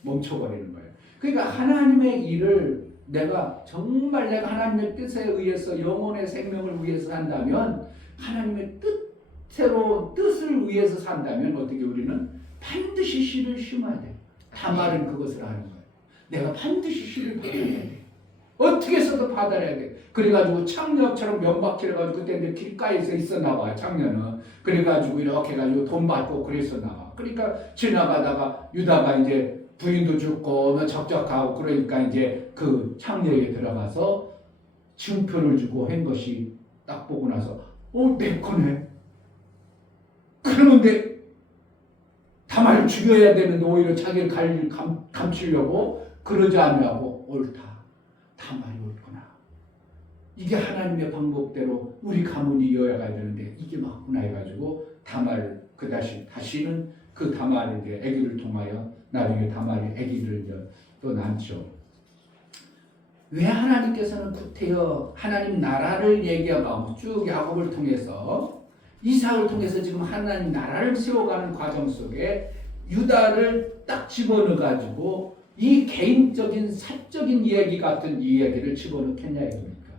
멈춰버리는 거예요. 그러니까 하나님의 일을 내가 정말 내가 하나님의 뜻에 의해서 영혼의 생명을 위해서 산다면 하나님의 뜻을 위해서 산다면 어떻게 우리는 반드시 씨를 심어야 돼. 다말은 그것을 하는 거예요. 내가 반드시 씨를 받아야 돼. 어떻게 해서도 받아야 돼. 그래가지고 창녀처럼 면박질 해가지고 그때 이제 길가에서 있었나 봐. 창녀는 그래가지고 이렇게 해가지고 돈 받고 그랬었나 봐. 그러니까 지나가다가 유다가 이제 부인도 죽고 적적하고 그러니까 이제 그 창녀에게 들어가서 증표를 주고 한 것이 딱 보고 나서 내 거네. 그러는데 다말을 죽여야 되는데 오히려 자기를 감추려고 그러지 않냐고 옳다. 다말이 옳구나. 이게 하나님의 방법대로 우리 가문이 이어가야 되는데 이게 맞구나 해가지고 다말 다시는 그 다말에게 아기를 통하여 나중에 다말이 아기를 또 낳죠. 왜 하나님께서는 구태여 하나님 나라를 얘기하고 쭉 야곱을 통해서 이삭을 통해서 지금 하나님 나라를 세워가는 과정 속에 유다를 딱 집어넣어가지고 이 개인적인 사적인 이야기 같은 이야기를 집어넣겠냐 이겁니까?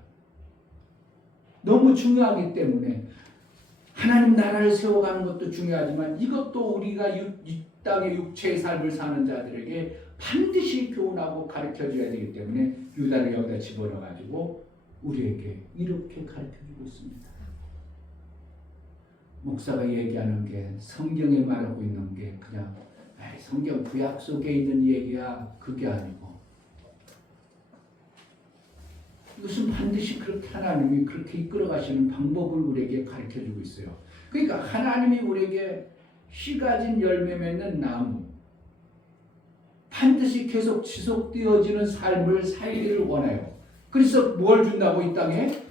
너무 중요하기 때문에 하나님 나라를 세워가는 것도 중요하지만 이것도 우리가 이 땅의 육체의 삶을 사는 자들에게 반드시 교훈하고 가르쳐줘야 되기 때문에 유다를 여기다 집어넣어가지고 우리에게 이렇게 가르쳐주고 있습니다. 목사가 얘기하는 게 성경에 말하고 있는 게 그냥 성경 구약 속에 있는 얘기야 그게 아니고 이것은 반드시 그렇게 하나님이 그렇게 이끌어 가시는 방법을 우리에게 가르쳐주고 있어요. 그러니까 하나님이 우리에게 씨 가진 열매 맺는 나무 반드시 계속 지속되어지는 삶을 살기를 원해요. 그래서 뭘 준다고 이 땅에?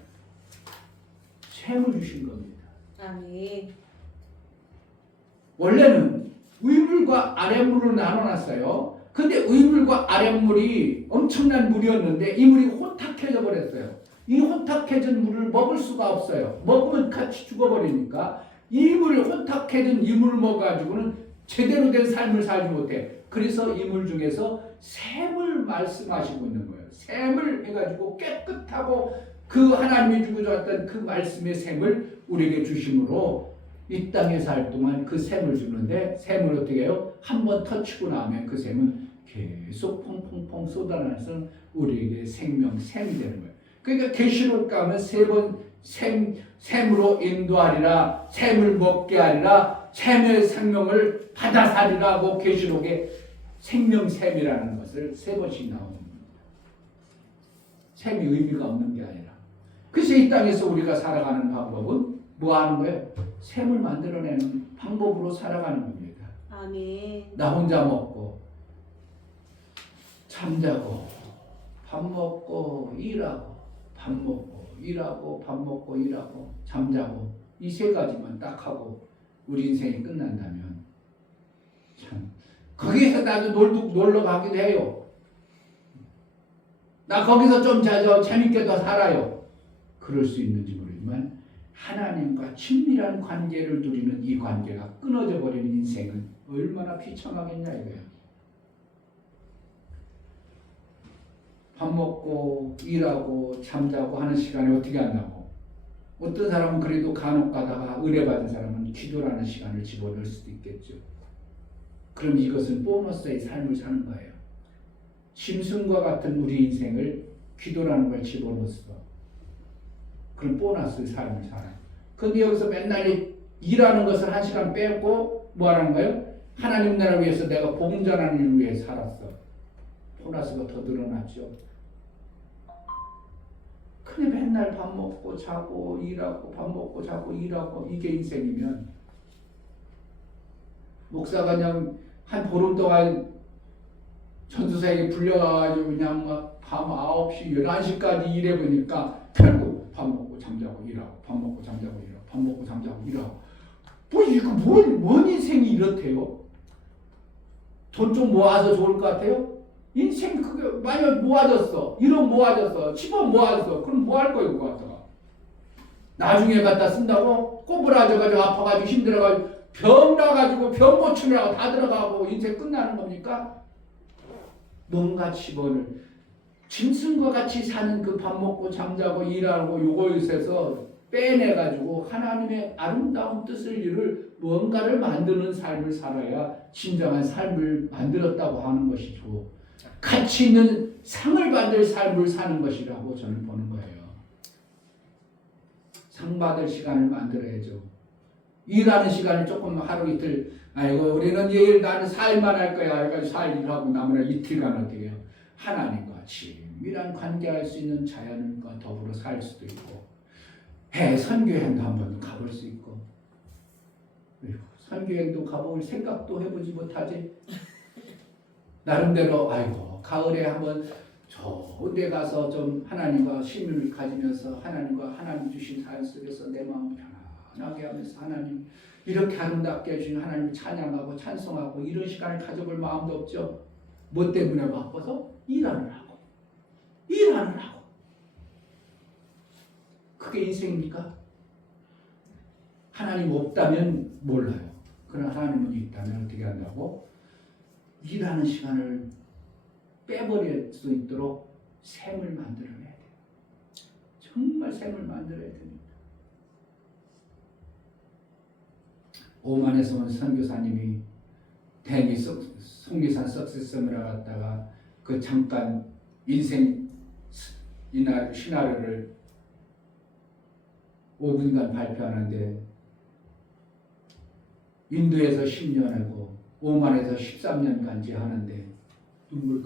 샘을 주신 겁니다. 아멘. 원래는 위물과 아랫물을 나눠놨어요. 근데 위물과 아랫물이 엄청난 물이었는데 이 물이 혼탁해져 버렸어요. 이 혼탁해진 물을 먹을 수가 없어요. 먹으면 같이 죽어버리니까 이 물을 혼탁해진 이 물을 먹어가지고는 제대로 된 삶을 살지 못해. 그래서 이 물 중에서 샘을 말씀하시고 있는 거예요. 샘을 해가지고 깨끗하고 그 하나님이 주고 줬던 그 말씀의 샘을 우리에게 주심으로 이 땅에 살 동안 그 샘을 주는데 샘을 어떻게 해요? 한번 터치고 나면 그 샘은 계속 퐁퐁퐁 쏟아나서 우리에게 생명, 샘이 되는 거예요. 그러니까 계시록 가면 3번 샘으로 인도하리라, 샘을 먹게 하리라, 샘의 생명을 받아 살리라 하고 계시록에 생명 샘이라는 것을 3번씩 나옵니다. 샘이 의미가 없는 게 아니라. 그래서 이 땅에서 우리가 살아가는 방법은 뭐 하는 거예요? 샘을 만들어내는 방법으로 살아가는 겁니다. 아멘. 나 혼자 먹고 잠자고 밥 먹고 일하고 밥 먹고 일하고 밥 먹고 일하고 잠자고 이 세 가지만 딱 하고 우리 인생이 끝난다면 참 거기에서 나도 놀러 가기도 해요. 나 거기서 좀 재밌게 더 살아요. 그럴 수 있는지 모르지만 하나님과 친밀한 관계를 누리는 이 관계가 끊어져 버리는 인생은 얼마나 비참하겠냐 이거야. 밥 먹고 일하고 잠자고 하는 시간에 어떻게 한다고? 어떤 사람은 그래도 간혹 가다가 의뢰받은 사람은 기도라는 시간을 집어넣을 수도 있겠죠. 그럼 이것은 보너스의 삶을 사는 거예요. 짐승과 같은 우리 인생을 기도라는 걸 집어넣었어. 그럼 보너스의 삶을 살아요. 근데 여기서 맨날 일하는 것을 한 시간 빼고 뭐 하는 거예요? 하나님 나라 위해서 내가 복음 전하는 일을 위해 살았어. 보너스가 더 늘어났죠. 근데 맨날 밥 먹고 자고 일하고 밥 먹고 자고 일하고 이게 인생이면 목사가 그냥 한 보름 동안 전도사에게 불려가지고 그냥 막 밤 9시, 11시까지 일해보니까 결국 밥 먹고 잠자고 일하고 밥 먹고 잠자고 일하고 밥 먹고 잠자고 일하고 뭐 이거 뭔 인생이 이렇대요? 돈 좀 모아서 좋을 것 같아요? 인생 그게 만약 모아졌어 1억 모아졌어 10억 모아졌어 그럼 뭐 할 거예요 그거 갖다가 나중에 갖다 쓴다고 꼬부라져가지고 아파가지고 힘들어가지고 병 나가지고 병 고치느라고 다 들어가고 인생 끝나는 겁니까? 뭔가 집어를 짐승과 같이 사는 그 밥 먹고 잠자고 일하고 요것에서 빼내가지고 하나님의 아름다운 뜻을 이룰 뭔가를 만드는 삶을 살아야 진정한 삶을 만들었다고 하는 것이죠. 가치 있는 상을 받을 삶을 사는 것이라고 저는 보는 거예요. 상 받을 시간을 만들어야죠. 일하는 시간을 조금 하루 이틀 아이고 우리는 일 나는 4일만 할 거야. 그러니까 4일 일하고 남은 이틀간 어떻게 해요? 하나님과 친밀한 관계할 수 있는 자연과 더불어 살 수도 있고 선교여행도 한번 가볼 수 있고 선교여행도 가볼 생각도 해보지 못하지. 나름대로 아이고 가을에 한번 좋은 데 가서 좀 하나님과 신을 가지면서 하나님 주신 삶 속에서 내 마음 편안하게 하면서 하나님 이렇게 아름답게 해주신 하나님을 찬양하고 찬송하고 이런 시간을 가져볼 마음도 없죠. 뭐 때문에 바빠서? 일하느라고 그게 인생입니까? 하나님 없다면 몰라요. 그러나 하나님은 있다면 어떻게 한다고? 일하는 시간을 빼버릴 수 있도록 샘을 만들어내야 돼요. 정말 샘을 만들어야 됩니다. 오만에서 온 선교사님이 대기 속리산 석세섬을 갔다가 그 잠깐 인생 시나리오를 5분간 발표하는데 인도에서 10년하고 오만에서 13년 간지 하는데 눈물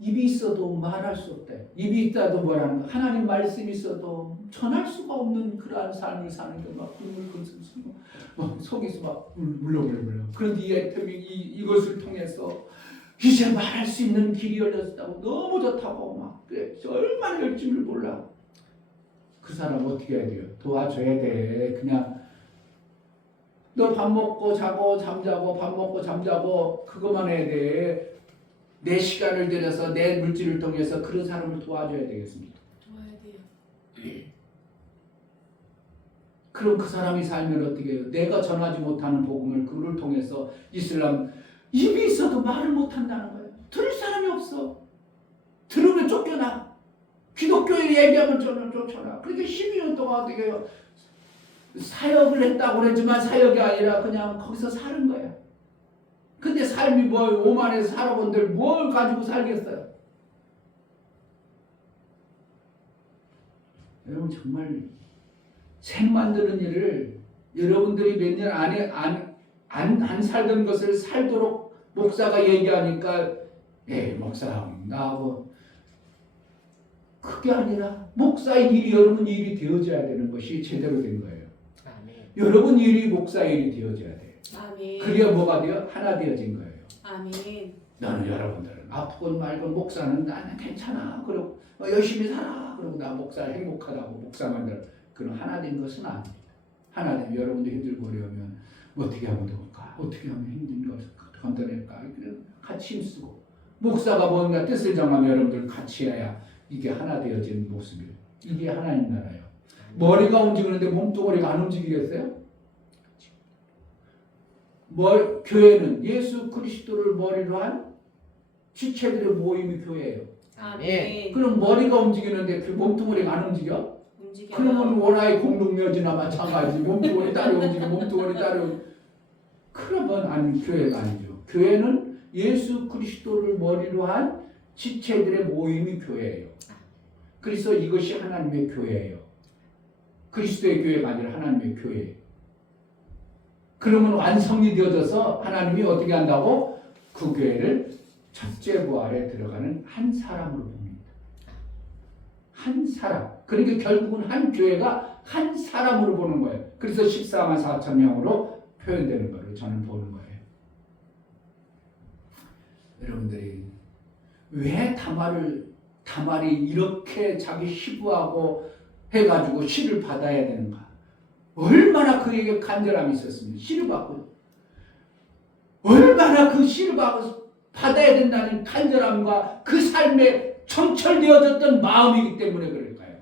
입이 있어도 말할 수 없대. 입이 있다도 뭐라는 거 하나님 말씀이 있어도 전할 수가 없는 그러한 삶을 사는 게 막 눈물 막 속에서 막 물렁. 그런데 이 애터미 이것을 통해서 이제 말할 수 있는 길이 열렸다고 너무 좋다고 막 그래 얼마나 열심을 몰라. 그 사람 어떻게 해야 돼요? 도와줘야 돼. 그냥 너 밥 먹고 자고 잠자고 밥 먹고 잠자고 그것만 해야 돼. 내 시간을 들여서 내 물질을 통해서 그런 사람을 도와줘야 되겠습니다. 도와야 돼요. 그럼 그 사람이 살면 어떻게 해요? 내가 전하지 못하는 복음을 그를 통해서 이슬람 입이 있어도 말을 못한다는 거예요. 들을 사람이 없어. 들으면 쫓겨나. 기독교에 얘기하면 저는 쫓아나. 그렇게 12년 동안 어떻게 해요? 사역을 했다고 그랬지만 사역이 아니라 그냥 거기서 사는 거야. 근데 삶이 뭐 오만에서 살아본들 뭘 가지고 살겠어요? 여러분 정말 샘 만드는 일을 여러분들이 몇 년 안에 안 살던 것을 살도록 목사가 얘기하니까 목사 나하고 그게 아니라 목사의 일이 여러분 일이 되어져야 되는 것이 제대로 된 거예요. 아멘. 여러분 일이 목사의 일이 되어져야 돼요. 아멘. 그래야 뭐가 돼요? 하나 되어진 거예요. 아멘. 너는 여러분들은 아프건 말건 목사는 나는 괜찮아. 그리고 열심히 살아. 그리고 나 목사 행복하다고 목사만 들 그런 하나 된 것은 아닙니다. 하나 되면 여러분도 힘들고 어려우면 어떻게 하면 좋을까? 어떻게 하면 힘든 것을 건져낼까? 같이 힘쓰고 목사가 뭔가 뜻을 정하면 여러분들 같이 해야 이게 하나 되어지는 모습이에요. 이게 하나님 나라예요. 머리가 움직이는데 몸뚱아리가 안 움직이겠어요? 교회는 예수 그리스도를 머리로 한 지체들의 모임이 교회예요. 아멘. 그럼 머리가 움직이는데 그 몸뚱아리가 안 움직여? 움직여요. 그러면 원하의 공동묘지나 마찬가지. 몸뚱아리 따로 움직이고 몸뚱아리 따로. 그러면 아니 교회가 아니죠. 교회는 예수 그리스도를 머리로 한 지체들의 모임이 교회예요. 그래서 이것이 하나님의 교회예요. 그리스도의 교회가 아니라 하나님의 교회예요. 그러면 완성이 되어져서 하나님이 어떻게 한다고? 그 교회를 첫째 부활에 들어가는 한 사람으로 봅니다. 한 사람. 그러니까 결국은 한 교회가 한 사람으로 보는 거예요. 그래서 14만 4천 명으로 표현되는 거를 저는 보는 거예요. 여러분들이 왜 다말이 이렇게 자기 시부하고 해가지고 시를 받아야 되는가? 얼마나 그에게 간절함이 있었습니다. 시를 받고 얼마나 그 시를 받아야 된다는 간절함과 그 삶에 정철되어졌던 마음이기 때문에 그럴까요?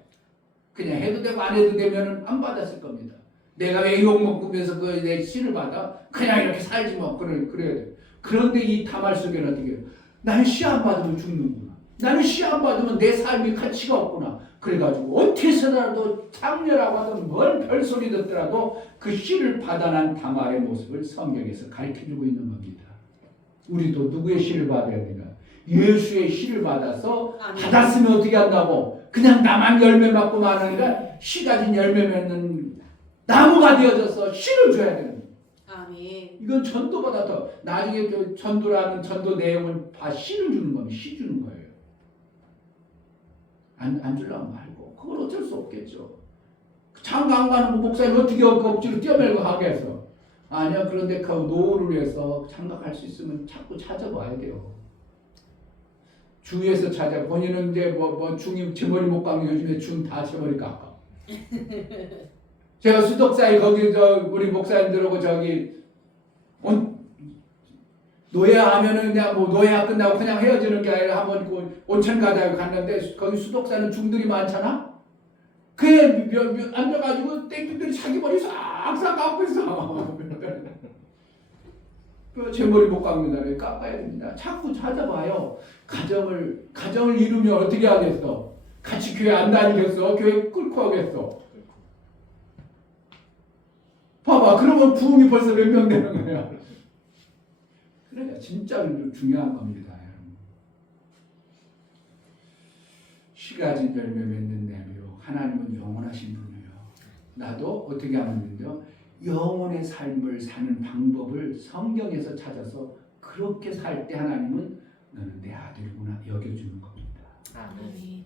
그냥 해도 되고 안 해도 되면 안 받았을 겁니다. 내가 왜 욕먹으면서 내 시를 받아? 그냥 이렇게 살지 뭐 그래야 돼. 그런데 이 다말 속에는 어떻게 해요? 나는 시 안 받으면 죽는구나. 나는 시 안 받으면 내 삶이 가치가 없구나. 그래가지고 어떻게 해서라도 창녀라고 하든 뭘 별소리 듣더라도 그 시를 받아난 다말의 모습을 성경에서 가르쳐주고 있는 겁니다. 우리도 누구의 시를 받아야 되나? 예수의 시를 받아서 받았으면 어떻게 한다고? 그냥 나만 열매 맞고 마는가? 씨 가진 열매 맺는 나무가 되어져서 씨를 줘야 되는 거예요. 아멘. 이건 전도보다 더 나중에 그 전도라는 전도 내용은 다 씨를 주는 겁니다. 씨 주는 거예요. 안 주려면 말고 그걸 어쩔 수 없겠죠. 장가 안 가는 목사님 어떻게 억지로 뛰어내고 하겠어? 아니야. 그런데 그 노후를 위해서 장가 갈 수 있으면 자꾸 찾아봐야 돼요. 주위에서 찾아. 본인은 이제 중이 제 머리 못 깎는 요즘에 중 다 제 머리 깎아. 제가 수덕사에 거기 우리 목사님들하고 노예하면은 그냥 노예가 끝나고 그냥 헤어지는 게 아니라 한번 그 온천 가다가 갔는데 거기 수덕사는 중들이 많잖아. 그에 앉아가지고 땡땡들이 자기 머리 싹싹 깎고 있어. 제 머리 못 깎는다. 깎아야 됩니다. 자꾸 찾아봐요. 가정을 이루면 어떻게 하겠어? 같이 교회 안 다니겠어? 교회 끌고 가겠어? 봐봐. 그러면 부흥이 벌써 몇 명 되는 거야. 그러니까 진짜 중요한 겁니다. 시가진 열매 맺는 내비로 하나님은 영원하신 분이에요. 나도 어떻게 하면 되죠? 영혼의 삶을 사는 방법을 성경에서 찾아서 그렇게 살 때 하나님은 너는 내 아들이구나 여겨주는 겁니다. 아멘.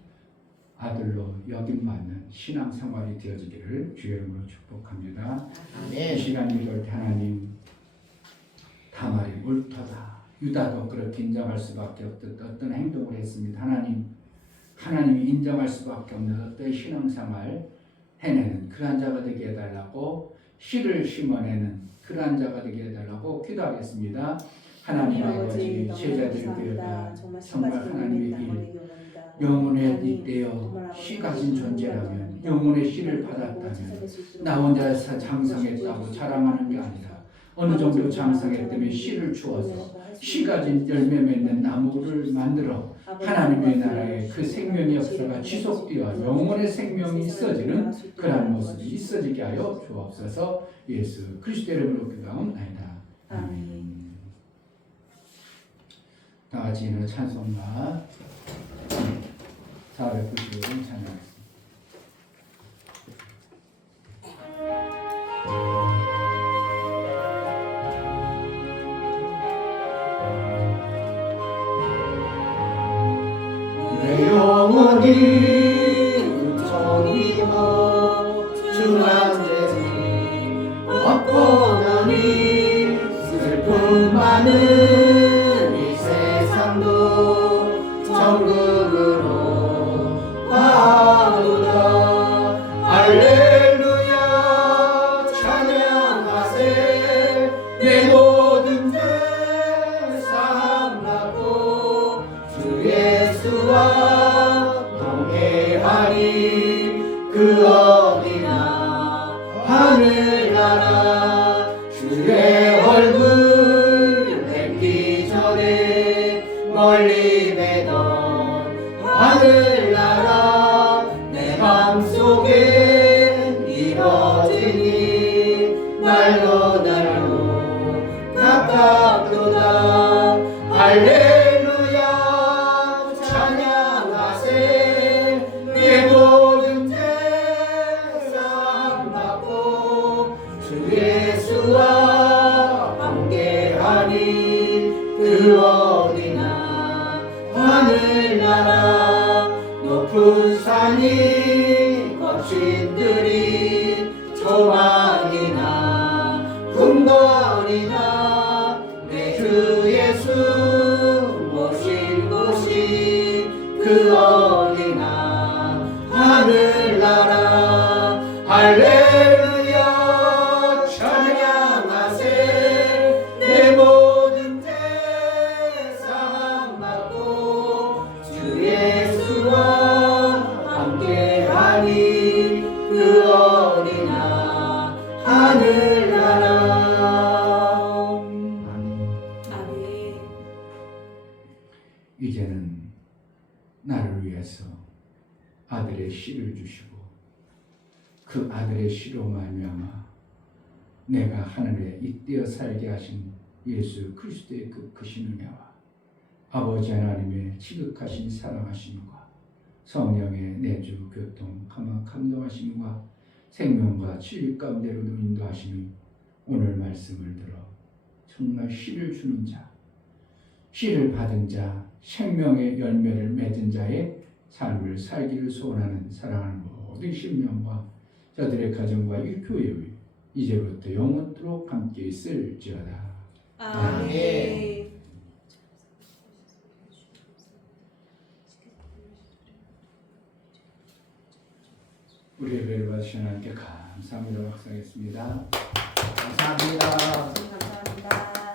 아들로 여김받는 신앙생활이 되어지기를 주의 이름으로 축복합니다. 아멘. 이 시간 기도할 때 하나님 다말이 옳다다. 유다도 그렇게 인정할 수밖에 없던 어떤 행동을 했습니다. 하나님이 인정할 수밖에 없는 어떤 신앙생활 해내는 그러한 자가 되게 해달라고 씨를 심어내는 그러한 자가 되게 해달라고 기도하겠습니다. 하나님 아버지 제자들에게다 정말 하나님의 길 영혼에 잇대어 씨 가진 존재라면 영혼의 씨를 받았다면 나 혼자 장성했다고 자랑하는 게 아니라 어느 정도 장성했다면 씨를 주어서 씨 가진 열매 맺는 나무를 만들어 하나님의 나라에 그 생명의 역사가 지속되어 영혼의 생명이 있어지는 그러한 모습이 있어지게 하여 주옵소서. 예수 그리스도의 이름으로 기도하옵나이다. 아멘. 다 같이 있는 찬송가 495번 찬양하겠습니다. 내 영혼이 정이여 주란 죄를 얻고 나니 슬픔 많은 이 세상 예수와 동행하니 그 어디나 하늘나라 주의 얼굴 뵙기 전에 멀리 뵈던 하늘나라 내 맘속에 이뤄지니 날로 가깝도다 할렐루야 찬양하세 내 모든 죄 사함받고 주 예수와 함께하니 그 어디나 하늘나라 높은 산이 거친들이 조망이나 궁궐이나 내 주 예수 모신 곳이 그 어디나 하늘나라 할렐루야 찬양하세 내 모든 죄 사함받고 주 예수와 함께하니 그 어디나 하늘나라. 아멘. 이제는 나를 위해서 아들의 씨를 주시고 그 아들의 씨로 말미암아 내가 하늘에 잇대어 살게 하신 예수 그리스도의 그 크신 은혜와 아버지 하나님의 지극하신 사랑하심과 성령의 내주 교통 감동하심과 생명과 진리 가운데로 인도하심이 오늘 말씀을 들어 정말 씨를 주는 자, 씨를 받은 자, 생명의 열매를 맺은 자의 삶을 살기를 소원하는 사랑하는 모든 심령과 저들의 가정과 이 교회의 이제부터 영원토록 함께 있을지어다. 아멘. 우리 예배를 받으신 하나님께 감사합니다. 확상했습니다. 감사합니다. 감사합니다.